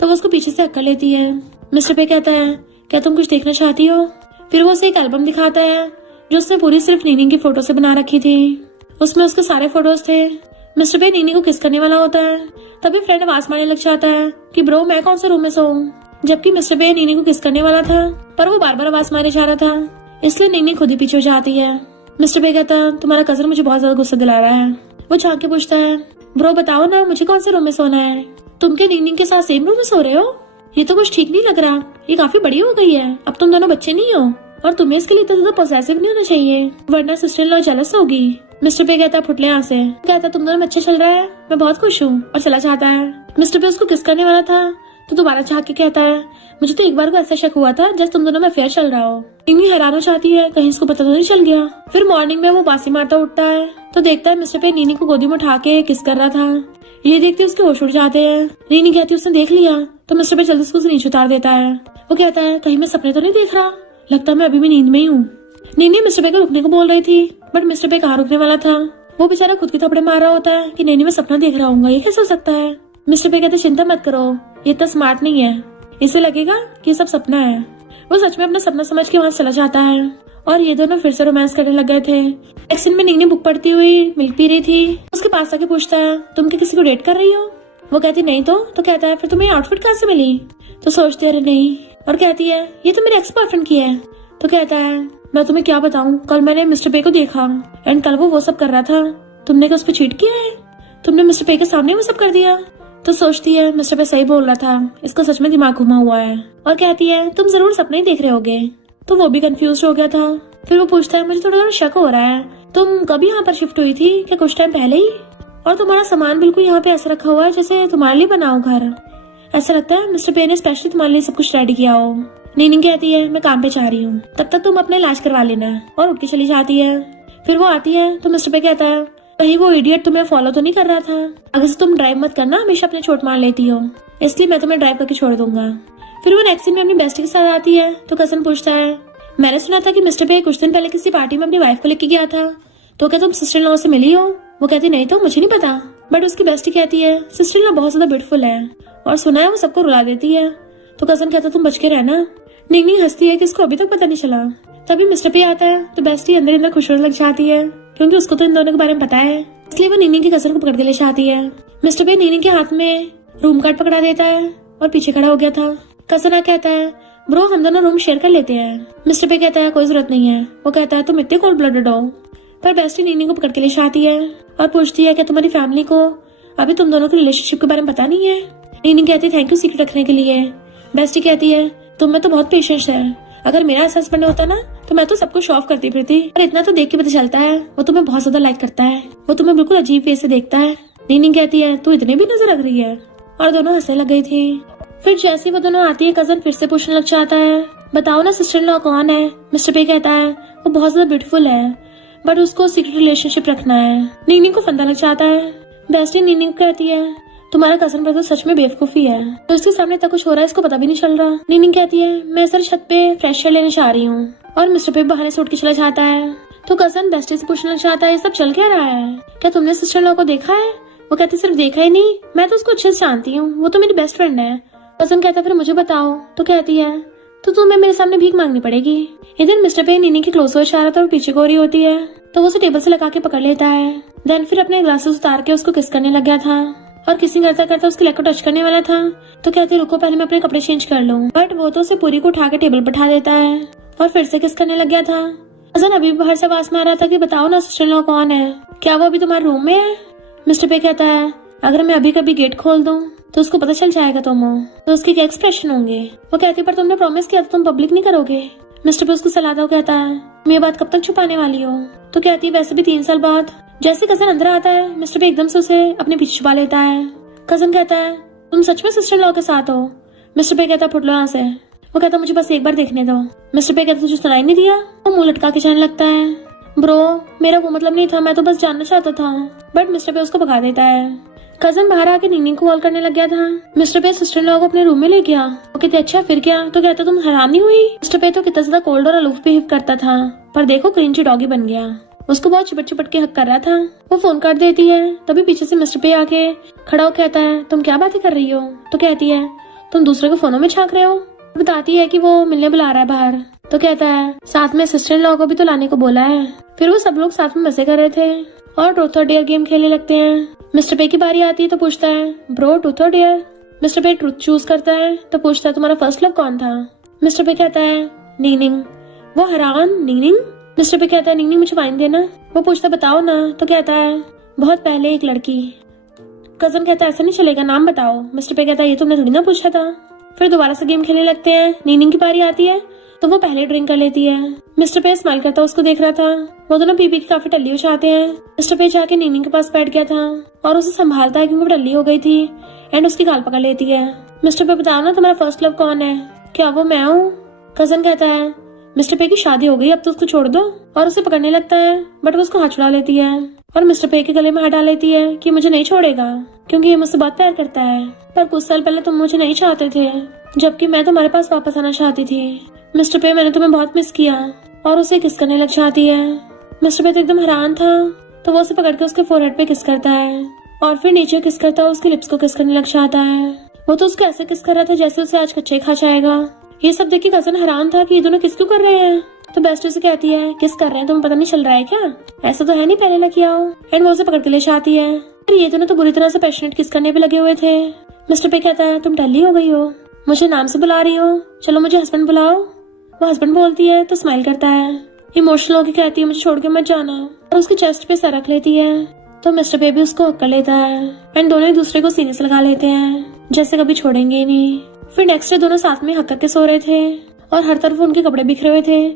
तो वो उसको पीछे से हक्का लेती है। मिस्टर पे कहता है, क्या तुम कुछ देखना चाहती हो? फिर वो उसे एक एल्बम दिखाता है जो उसने पूरी सिर्फ नीनी की फोटो से बना रखी थी। उसमें उसके सारे फोटोज थे। मिस्टर पे नीनी को किस करने वाला होता है, तभी फ्रेंड आवाज मारने लग जाता है कि ब्रो मैं कौन से रूम में सोऊं, जबकि मिस्टर पे नीनी को किस करने वाला था, पर वो बार बार आवाज मारे जा रहा था, इसलिए नीनी खुद ही पीछे हो जाती है। मिस्टर पे कहता है, तुम्हारा कजन मुझे बहुत ज्यादा गुस्सा दिला रहा है। वो झांक के पूछता है, ब्रो बताओ ना मुझे कौन से रूम में सोना है? तुम के नीनी के साथ सेम रूम में सो रहे हो? ये तो कुछ ठीक नहीं लग रहा, ये काफी बड़ी हो गई है, अब तुम दोनों बच्चे नहीं हो, और तुम्हें इसके लिए इतना ज्यादा पॉसेसिव नहीं होना चाहिए, वरना सिस्टर इन लॉ जेलस होगी। मिस्टर पे कहता, फुटले यहाँ से। कहता, तुम दोनों अच्छा चल रहा है, मैं बहुत खुश हूँ, और चला जाता है। मिस्टर पे उसको किस करने वाला था तो दोबारा झांक के कहता है, मुझे तो एक बार को ऐसा शक हुआ था जैसे तुम दोनों में अफेयर चल रहा हो। नीनी हैरान हो जाती है, कहीं इसको पता तो नहीं चल गया। फिर मॉर्निंग में वो बासी मारता उठता है तो देखता है मिस्टर पे नीनी को गोदी में उठा के किस कर रहा था। ये देखते उसके होश उड़ जाते हैं। नीनी कहती है, उसने देख लिया। तो मिस्टर पे जल्दी से उसे नीचे उतार देता है। वो कहता है, कहीं मैं सपने तो नहीं देख रहा, लगता मैं अभी भी नींद में ही हूँ। नीनी मिस्टर पे को रुकने को बोल रही थी, बट मिस्टर पे कहाँ रुकने वाला था। वो बेचारा खुद के थप्पड़े मार रहा होता है कि नहीं मैं सपना देख रहा हूँ, ये कैसे हो सकता है। मिस्टर पे कहते, चिंता मत करो, ये इतना स्मार्ट नहीं है, इसे लगेगा कि ये सब सपना है। वो सच में अपना सपना समझ के वहाँ चला जाता है और ये दोनों फिर से रोमांस करने लग गए थे। एक सीन में नीनी बुक पढ़ती हुई मिल्क पी रही थी। उसके पास आके पूछता है, तुम क्या किसी को डेट कर रही हो? वो कहती नहीं तो कहता है, फिर तुम्हें आउटफिट कहाँ से मिली? तो सोचती है, अरे नहीं, और कहती है, ये तो मेरे एक्स बॉयफ्रेंड की है। तो कहता है, मैं तुम्हें क्या बताऊं, कल मैंने मिस्टर पे को देखा एंड कल वो सब कर रहा था। तुमने क्या उस पर चीट किया है? तुमने मिस्टर पे के सामने वो सब कर दिया? तो सोचती है, मिस्टर पे सही बोल रहा था, इसका सच में दिमाग घुमा हुआ है। और कहती है, तुम जरूर सपने ही देख रहे होगे। तो वो भी कंफ्यूज हो गया था। फिर वो पूछता है, मुझे थोड़ा शक हो रहा है, तुम कभी यहाँ पर शिफ्ट हुई थी क्या कुछ टाइम पहले ही? और तुम्हारा सामान बिल्कुल यहाँ पे ऐसा रखा हुआ है जैसे तुम्हारे लिए बना हो घर। ऐसा लगता है मिस्टर पे ने स्पेशली तुम्हारे लिए सब कुछ रेडी किया हो। नीनी कहती है, मैं काम पे जा रही हूँ, तब तक तुम अपना इलाज करवा लेना, और उठ के चली जाती है। फिर वो आती है तो मिस्टर पे कहता है, कहीं वो इडियट तुम्हें फॉलो तो नहीं कर रहा था? अगर से तुम ड्राइव मत करना, हमेशा अपने चोट मार लेती हो, इसलिए मैं तुम्हें ड्राइव करके छोड़ दूंगा। फिर वो नेक्स्ट सीन में अपनी बेस्टी के साथ आती है तो कजन पूछता है, मैंने सुना था कि मिस्टर पे कुछ दिन पहले किसी पार्टी में अपनी वाइफ को लेके गया था, तो क्या तुम सिस्टर इन लॉ से मिली हो? वो कहती नहीं तो मुझे नहीं पता, बट उसकी बेस्टी कहती है, सिस्टर इन लॉ बहुत ज्यादा ब्यूटीफुल है और सुना है वो सबको रुला देती है। तो कजन कहता, तुम बच के रहना। नीनी हंसती है कि इसको अभी तक पता नहीं चला। तभी मिस्टर पे आता है तो बेस्टी अंदर अंदर खुश होने लग जाती है, क्योंकि उसको तो इन दोनों के बारे में पता है, इसलिए वो नीनी के कजन को पकड़ के ले जाती है। मिस्टर पे नीनी के हाथ में रूम कार्ड पकड़ा देता है और पीछे खड़ा हो गया था। कजन कहता है, ब्रो हम दोनों रूम शेयर कर लेते हैं। मिस्टर पे कहता है, कोई जरूरत नहीं है। वो कहता है, तुम इतने कोल्ड ब्लडेड हो। पर बेस्टी नीनी को पकड़ के ले जाती है और पूछती है, क्या तुम्हारी फैमिली को अभी तुम दोनों के रिलेशनशिप के बारे में पता नहीं है? नीनी कहती है, थैंक यू सीक्रेट रखने के लिए। बेस्टी कहती है, तुम में तो बहुत पेशेंस है, अगर मेरा हस्बैंड होता ना तो मैं तो सबको शो ऑफ करती फिरती, और इतना तो देख के पता चलता है वो तुम्हें बहुत ज्यादा लाइक करता है। वो तुम्हें बिल्कुल अजीब वे से देखता है। नीनी कहती है तू इतने भी नजर लग रही है, और दोनों हंसने लग गई थी। फिर जैसे वो दोनों आती है, कजन फिर से पूछने लग जाता है बताओ ना सिस्टर इन लॉ कौन है। मिस्टर पे कहता है वो बहुत ज्यादा ब्यूटीफुल है, बट उसको सीक्रेट रिलेशनशिप रखना है। नीनी को फंदा लग जाता है। बेस्टी नीनी को कहती है तुम्हारा कजन ब्रदर सच में बेवकूफी है, तो इसके सामने तक कुछ हो रहा है इसको पता भी नहीं चल रहा। नीनी कहती है मैं सर छत पे फ्रेश एयर लेने चाह रही हूँ, और मिस्टर पे बहाने से उठ के चला जाता है। तो कजन बेस्टी से पूछने लग जाता है ये सब चल क्या रहा है, क्या तुमने सिस्टर इन लॉ को देखा है। वो कहती सिर्फ देखा ही नहीं, मैं तो उसको अच्छे से जानती हूँ, वो तो मेरी बेस्ट फ्रेंड है। कजन कहता है फिर मुझे बताओ। तो कहती है तो तुम्हें मेरे सामने भीख मांगनी पड़ेगी। इधर मिस्टर पे नीनी के क्लोज हो इशारा तो पीछे को हो रही होती है, तो वो उसे टेबल से लगा के पकड़ लेता है। देन फिर अपने ग्लासेस उतार के उसको किस करने लग गया था, और किसिंग करता करता उसके लेग को टच करने वाला था। तो कहती रुको पहले मैं अपने कपड़े चेंज कर लूं, बट वो तो उसे पूरी को उठा के टेबल पर बैठा देता है और फिर से किस करने लग गया था। कजन अभी बाहर से आवाज मार रहा था कि बताओ ना सिस्टर इन लॉ कौन है, क्या वो अभी तुम्हारे रूम में है। मिस्टर पे कहता है अगर मैं अभी कभी गेट खोल दूं तो उसको पता चल जाएगा तुम हो, तो उसके क्या एक्सप्रेशन होंगे। वो कहती पर तुमने प्रॉमिस किया था तुम पब्लिक नहीं करोगे। मिस्टर पे उसको सलाह दो, कहता है तुम ये बात कब तक छुपाने वाली हो। तो कहती है वैसे भी 3 साल बाद। जैसे कजन अंदर आता है मिस्टर पे एकदम से उसे अपने पीछे छुपा लेता है। कजन कहता है तुम सच में सिस्टर इन लॉ के साथ हो। मिस्टर पे कहता है फुट लो यहाँ से। वो कहता मुझे बस एक बार देखने दो। मिस्टर पे कहता तुझे सुनाई नहीं दिया। वो मुंह लटका के जाने लगता है ब्रो मेरा वो मतलब नहीं था, मैं तो बस जानना चाहता था, बट मिस्टर पे उसको भगा देता है। कजन बाहर आके नीनी को कॉल करने लग गया था। मिस्टर पे सिस्टर इन लॉ को अपने रूम में ले गया। वो कहते अच्छा फिर क्या। तो कहता तुम हैरान नहीं हुई। मिस्टर पे तो कितना ज्यादा कोल्ड और अलूफ बिहेव करता था, पर देखो क्रिंजी डॉगी बन गया। उसको बहुत चिपट चिपट के हक कर रहा था। वो फोन काट देती है, तभी पीछे से मिस्टर पे आके खड़ा हो कहता है तुम क्या बातें कर रही हो। तो कहती है तुम दूसरे के फोनों में झांक रहे हो। बताती है कि वो मिलने बुला रहा है बाहर। तो कहता है साथ में सिस्टर इन लॉ को भी तो लाने को बोला है। फिर वो सब लोग साथ में मजे कर रहे थे और ट्रूथ और डेयर गेम खेलने लगते हैं। मिस्टर पे की बारी आती है तो पूछता है ब्रो ट्रूथ और डेयर। मिस्टर पे ट्रूथ चूज करता है तो पूछता है तुम्हारा फर्स्ट लव कौन था। मिस्टर पे कहता है नीनिंग। वो हैरान नीनिंग। मिस्टर पे कहता है नीनिंग मुझे वाइन देना। वो पूछता बताओ ना। तो कहता है बहुत पहले एक लड़की। कजन कहता है ऐसा नहीं चलेगा, नाम बताओ। मिस्टर पे कहता है ये तुमने थोड़ी ना पूछा था। फिर दोबारा से गेम खेलने लगते हैं। नीनिंग की बारी आती है तो वो पहले ड्रिंक कर लेती है। मिस्टर पे स्माइल करता उसको देख रहा था। वो दोनों पी के काफी टल्ली हो जाते हैं। मिस्टर पे जाके नीनी के पास बैठ गया था और उसे संभालता है क्योंकि वो टल्ली हो गई थी, एंड उसकी गाल पकड़ लेती है। मिस्टर पे बताओ ना तुम्हारा फर्स्ट लव कौन है, क्या वो मैं हूँ। कजन कहता है मिस्टर पे की शादी हो गई अब तो उसको छोड़ दो, और उसे पकड़ने लगता है, बट वो उसको हाथ छुड़ा लेती है और मिस्टर पे के गले में हाथ डाल लेती है कि मुझे नहीं छोड़ेगा क्योंकि ये मुझसे बहुत प्यार करता है, पर कुछ साल पहले तुम मुझे नहीं चाहते थे जबकि मैं तुम्हारे पास वापस आना चाहती थी। मिस्टर पे मैंने तुम्हें बहुत मिस किया, और उसे किस करने लग जाती है। मिस्टर पे तो एकदम हैरान था, तो वो उसे पकड़ के उसके फोरहेड पे किस करता है और फिर नीचे किस करता है, उसके लिप्स को किस करने लग जाता है। वो तो उसको ऐसे किस कर रहा था जैसे उसे आज कच्चे खा जाएगा। ये सब देख के कजन हैरान था कि ये दोनों किस क्यों कर रहे हैं। तो बेस्ट उसे कहती है किस कर रहे हैं तुम्हें पता नहीं चल रहा है क्या, ऐसा तो है नहीं पहले ना किया हो। एंड वो उसे पकड़ के ले जाती है। फिर ये दोनों तो बुरी तरह से पैशनेट किस करने पे लगे हुए थे। मिस्टर पे कहता है तुम टल्ली हो गई हो, मुझे नाम से बुला रही हो, चलो मुझे हस्बैंड बुलाओ। वो हस्बैंड बोलती है तो स्माइल करता है। इमोशनल होकर कहती है मुझे छोड़ के मत जाना, और उसके चेस्ट पे सर रख लेती है। तो मिस्टर पे भी उसको हक कर लेता है एंड दोनों एक दूसरे को सीने से लगा लेते हैं जैसे कभी छोड़ेंगे ही नहीं। फिर नेक्स्ट डे दोनों साथ में हक करके सो रहे थे और हर तरफ उनके कपड़े बिखरे हुए थे।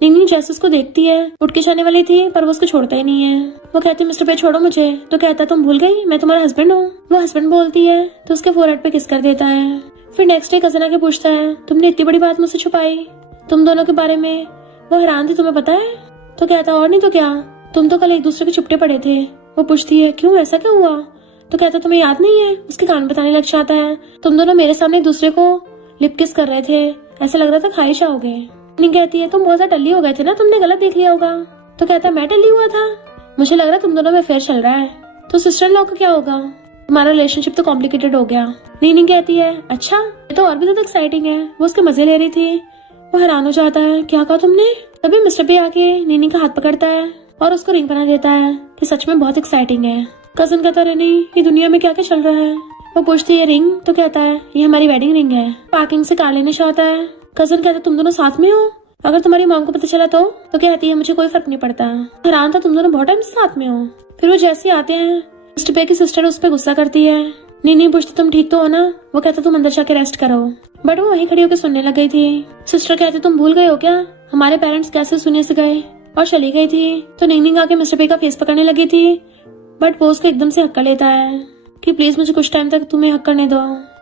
नीनी जैसे उसको देखती है उठ के जाने वाली थी, पर वो उसको छोड़ता ही नहीं है। वो कहती है मिस्टर पे छोड़ो मुझे। तो कहता तुम भूल गई मैं तुम्हारा हस्बैंड हूँ। वो हस्बैंड बोलती है तो उसके फोरहेड पे किस कर देता है। फिर नेक्स्ट डे कजन आके पूछता है तुमने इतनी बड़ी बात मुझसे छुपाई तुम दोनों के बारे में। वो हैरान थी तुम्हें पता है। तो कहता और नहीं तो क्या, तुम तो कल एक दूसरे के चिपटे पड़े थे। वो पूछती है क्यों ऐसा क्या हुआ। तो कहता तुम्हें याद नहीं है। उसके कान बताने लग जाता है तुम दोनों मेरे सामने एक दूसरे को लिप किस कर रहे थे, ऐसा लग रहा था खा ही जाओगे। नहीं कहती है तुम बहुत ज्यादा टल्ली हो गए थे ना, तुमने गलत देख लिया होगा। तो कहता मैं टल्ली हुआ था, मुझे लग रहा तुम दोनों में अफेयर चल रहा है। तो सिस्टर इन लॉ का क्या होगा, तुम्हारा रिलेशनशिप तो कॉम्प्लिकेटेड हो गया। नीनी कहती है अच्छा ये तो और भी ज्यादा एक्साइटिंग है। वो उसके मजे ले रही थी। वो हैरान हो जाता है क्या कहा तुमने। तभी मिस्टर पे आके नीनी का हाथ पकड़ता है और उसको रिंग बना देता है कि सच में बहुत एक्साइटिंग है। कजन कहता है नहीं ये दुनिया में क्या क्या चल रहा है। वो पूछती है रिंग। तो कहता है ये हमारी वेडिंग रिंग है। पार्किंग से कार लेने चाहता है। कजन कहता है तुम दोनों साथ में हो, अगर तुम्हारी मॉम को पता चला तो कहती है मुझे कोई फर्क नहीं पड़ता। हैरान था तुम दोनों बहुत टाइम से साथ में हो। फिर वो जैसे आते हैं मिस्टर पे की सिस्टर उस पर गुस्सा करती है। नीनी पूछती तुम ठीक तो हो ना। वो कहता तुम अंदर जाके रेस्ट करो, बट वो वहीं खड़ी होकर सुनने लग गई थी। सिस्टर कहती तुम भूल गए हो क्या हमारे पेरेंट्स कैसे सुनने से गए, और चली गई थी। तो निंगनिंग आके मिस्टर पे का फेस पकड़ने लगी थी, बट वो उसको एकदम से हक कर लेता है कि प्लीज मुझे कुछ टाइम तक तुम्हें हक करने दो।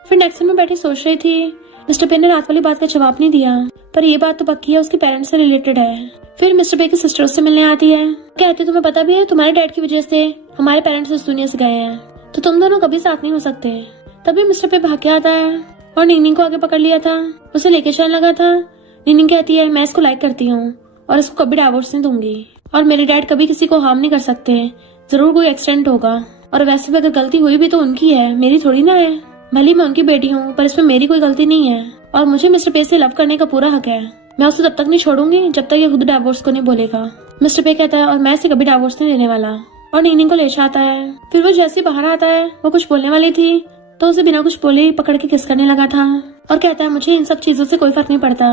फिर नेक्स्ट सीन में बैठी सोच रही थी, मिस्टर पे ने रात वाली बात का जवाब नहीं दिया, पर ये बात तो पक्की है उसके पेरेंट्स से रिलेटेड है। फिर मिस्टर पे की सिस्टर उससे मिलने आती है, कहती तुम्हें पता भी है तुम्हारे डैड की वजह से हमारे पेरेंट्स इस दुनिया से गए हैं, तो तुम दोनों कभी साथ नहीं हो सकते। तभी मिस्टर पे भाग के आता है और निंगनिंग को आगे पकड़ लिया था, उसे लेके चलने लगा था। निंगनिंग कहती है मैं इसको लाइक करती हूँ और इसको कभी डाइवोर्स नहीं दूंगी, और मेरे डैड कभी किसी को हार्म नहीं कर सकते, जरूर कोई एक्सीडेंट होगा, और वैसे भी अगर गलती हुई भी तो उनकी है, मेरी थोड़ी ना है। भले मैं उनकी बेटी हूँ पर इसमें मेरी कोई गलती नहीं है, और मुझे मिस्टर पे से लव करने का पूरा हक है। मैं उसे तब तक नहीं छोड़ूंगी जब तक ये खुद डाइवोर्स को नहीं बोलेगा। मिस्टर पे कहता है और मैं इसे कभी डाइवोर्स नहीं देने वाला, और निंगनिंग को ले आता है। फिर वो जैसे बाहर आता है वो कुछ बोलने वाली थी तो उसे बिना कुछ बोले पकड़ के किस करने लगा था, और कहता है मुझे इन सब चीजों से कोई फर्क नहीं पड़ता,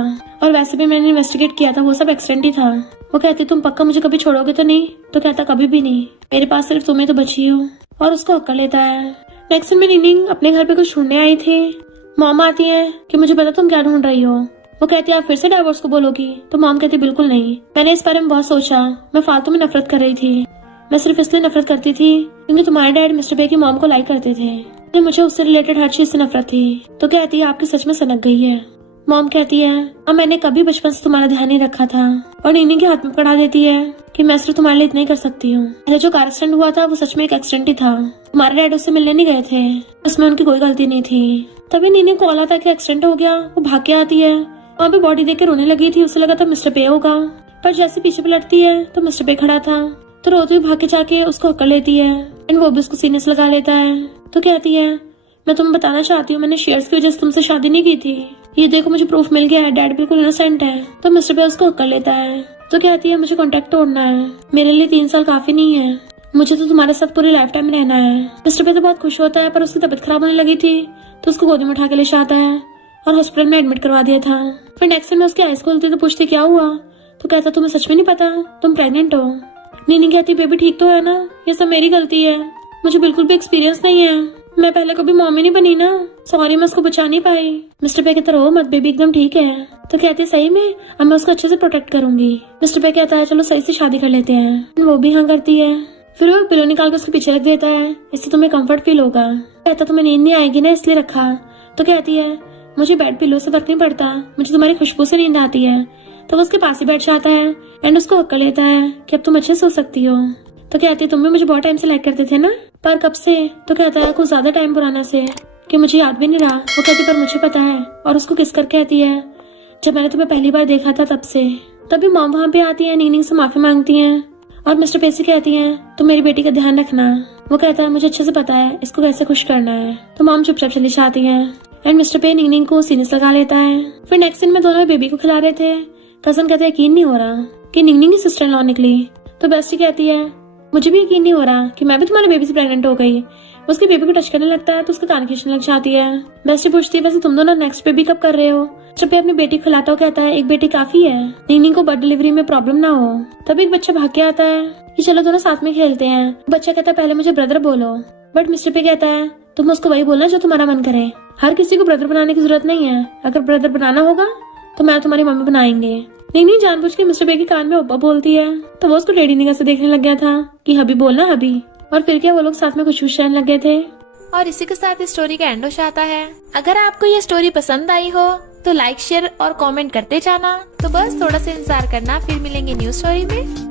और वैसे भी मैंने इन्वेस्टिगेट किया था वो सब एक्सीडेंट ही था। वो कहती तुम पक्का मुझे कभी छोड़ोगे तो नहीं, तो कहता कभी भी नहीं, मेरे पास सिर्फ तुम्हें तो बची हो, और उसको हक कर लेता है। नेक्स्ट में निंगनिंग अपने घर पे कुछ ढूंढने आई थी। मॉम आती है कि मुझे पता तुम क्या ढूंढ रही हो। वो कहती है आप फिर से डाइवोर्स को बोलोगी, तो मॉम कहती बिल्कुल नहीं, मैंने इस बारे में बहुत सोचा, मैं फालतू में नफरत कर रही थी, मैं सिर्फ इसलिए नफरत करती थी क्योंकि तुम्हारे डैड मिस्टर पे की मॉम को लाइक करते थे, मुझे उससे रिलेटेड हर चीज से नफरत थी। तो कहती है आपकी सच में सनक गई है। मॉम कहती है अब मैंने कभी बचपन से तुम्हारा ध्यान नहीं रखा था, और निंगनिंग के हाथ में पकड़ा देती है कि मैं सिर्फ तुम्हारे लिए इतना ही कर सकती हूँ। पहले जो कार एक्सीडेंट हुआ था वो सच में एक एक्सीडेंट ही था, तुम्हारे डैड उससे मिलने नहीं गए थे, उसमें उनकी कोई गलती नहीं थी। तभी निंगनिंग को कॉल आता है कि एक्सीडेंट हो गया। वो भाग के आती है, वहाँ पे बॉडी देख के रोने लगी थी, उसे लगा था मिस्टर पे होगा, पर जैसे पीछे पलटती है तो मिस्टर पे खड़ा था, तो रोते हुए भाग के जाके उसको हक कर लेती है, एंड वो भी उसको सीने से लगा लेता है। तो कहती है मैं तुम्हें बताना चाहती हूँ मैंने शेयर्स की वजह से तुमसे शादी नहीं की थी, ये देखो मुझे प्रूफ मिल गया है, डैड बिल्कुल इनोसेंट है। तो मिस्टर पे उसको हक कर लेता है। तो कहती है मुझे कॉन्टेक्ट तोड़ना है, मेरे लिए 3 साल काफी नहीं है, मुझे तो तुम्हारे साथ पूरी लाइफ टाइम रहना है। मिस्टर पे तो बहुत खुश होता है, पर उसकी तबीयत खराब होने लगी थी तो उसको गोदी में उठा के ले आता है और हॉस्पिटल में एडमिट करवा दिया था। फिर नेक्स्ट में उसकी आइज खोलती तो पूछती क्या हुआ, तो कहता तुम्हें सच में नहीं पता तुम प्रेग्नेंट हो। निंगनिंग कहती बेबी ठीक तो है ना, ये सब मेरी गलती है, मुझे बिल्कुल भी एक्सपीरियंस नहीं है, मैं पहले कभी मॉमी नहीं बनी ना, सॉरी मैं उसको बचा नहीं पाई। मिस्टर पे कहता रो मत बेबी एकदम ठीक है। तो कहते सही में अब मैं उसको अच्छे से प्रोटेक्ट करूंगी। मिस्टर पे कहता है चलो सही से शादी कर लेते हैं, वो भी हाँ करती है। फिर वो पिलो निकाल कर उसके पीछे रख देता है, इससे तुम्हें कंफर्ट फील होगा। कहता तुम्हें नींद नहीं आएगी ना इसलिए रखा। तो कहती है मुझे बेड पिलो से फर्क नहीं पड़ता, मुझे तुम्हारी खुशबू से नींद आती है। तो वो उसके पास ही बैठ जाता है एंड उसको हक कर लेता है कि अब तुम अच्छे से सो सकती हो। तो कहती है तुम भी मुझे बहुत टाइम से लाइक करते थे ना, पर कब से। तो कहता है कुछ ज्यादा टाइम पुराना से कि मुझे याद भी नहीं रहा। वो कहती पर मुझे पता है, और उसको किस कर कहती है जब मैंने तुम्हें पहली बार देखा था तब से। तभी मॉम वहाँ पे आती है, निंगनिंग से माफी मांगती है और मिस्टर पेसी कहती है तुम मेरी बेटी का ध्यान रखना। वो कहता है मुझे अच्छे से पता है इसको कैसे खुश करना है। तो मॉम चुपचाप चली जाती है एंड मिस्टर पे निंगनिंग को सीने से लगा लेता है। फिर नेक्स्ट सीन में दोनों बेबी को खिला रहे थे। कजन कहते यकीन नहीं हो रहा कि निंगनिंग की सिस्टर इन लॉ निकली। तो बेस्टी कहती है मुझे भी यकीन नहीं हो रहा कि मैं भी तुम्हारे बेबी से प्रेग्नेंट हो गई। उसके बेबी को टच करने लगता है तो उसके कान खींचने लग जाती है। बेस्टी पूछती है वैसे तुम दोनों नेक्स्ट बेबी कब कर रहे हो। जब अपनी बेटी खिलाता हो कहता है एक बेटी काफी है, निंगनिंग को बर्थ डिलीवरी में प्रॉब्लम ना हो। तभी एक बच्चा भाग के आता है कि चलो दोनों साथ में खेलते हैं। बच्चा कहता है पहले मुझे ब्रदर बोलो, बट मिस्टर पे कहता है तुम उसको वही बोलना जो तुम्हारा मन करे, हर किसी को ब्रदर बनाने की जरूरत नहीं है, अगर ब्रदर बनाना होगा तो मैं तुम्हारी मम्मी बनाएंगे। निंगनिंग जानबूझ के मिस्टर पे के कान में ओप्पा बोलती है तो वो उसको टेढ़ी निगाह से देखने लग गया था कि हबी बोलना हबी, और फिर क्या वो लोग साथ में खुश खुश रहने लग गए थे। और इसी के साथ इस स्टोरी का एंड हो जाता है। अगर आपको ये स्टोरी पसंद आई हो तो लाइक शेयर और कमेंट करते जाना। तो बस थोड़ा सा इंतजार करना, फिर मिलेंगे न्यू स्टोरी में।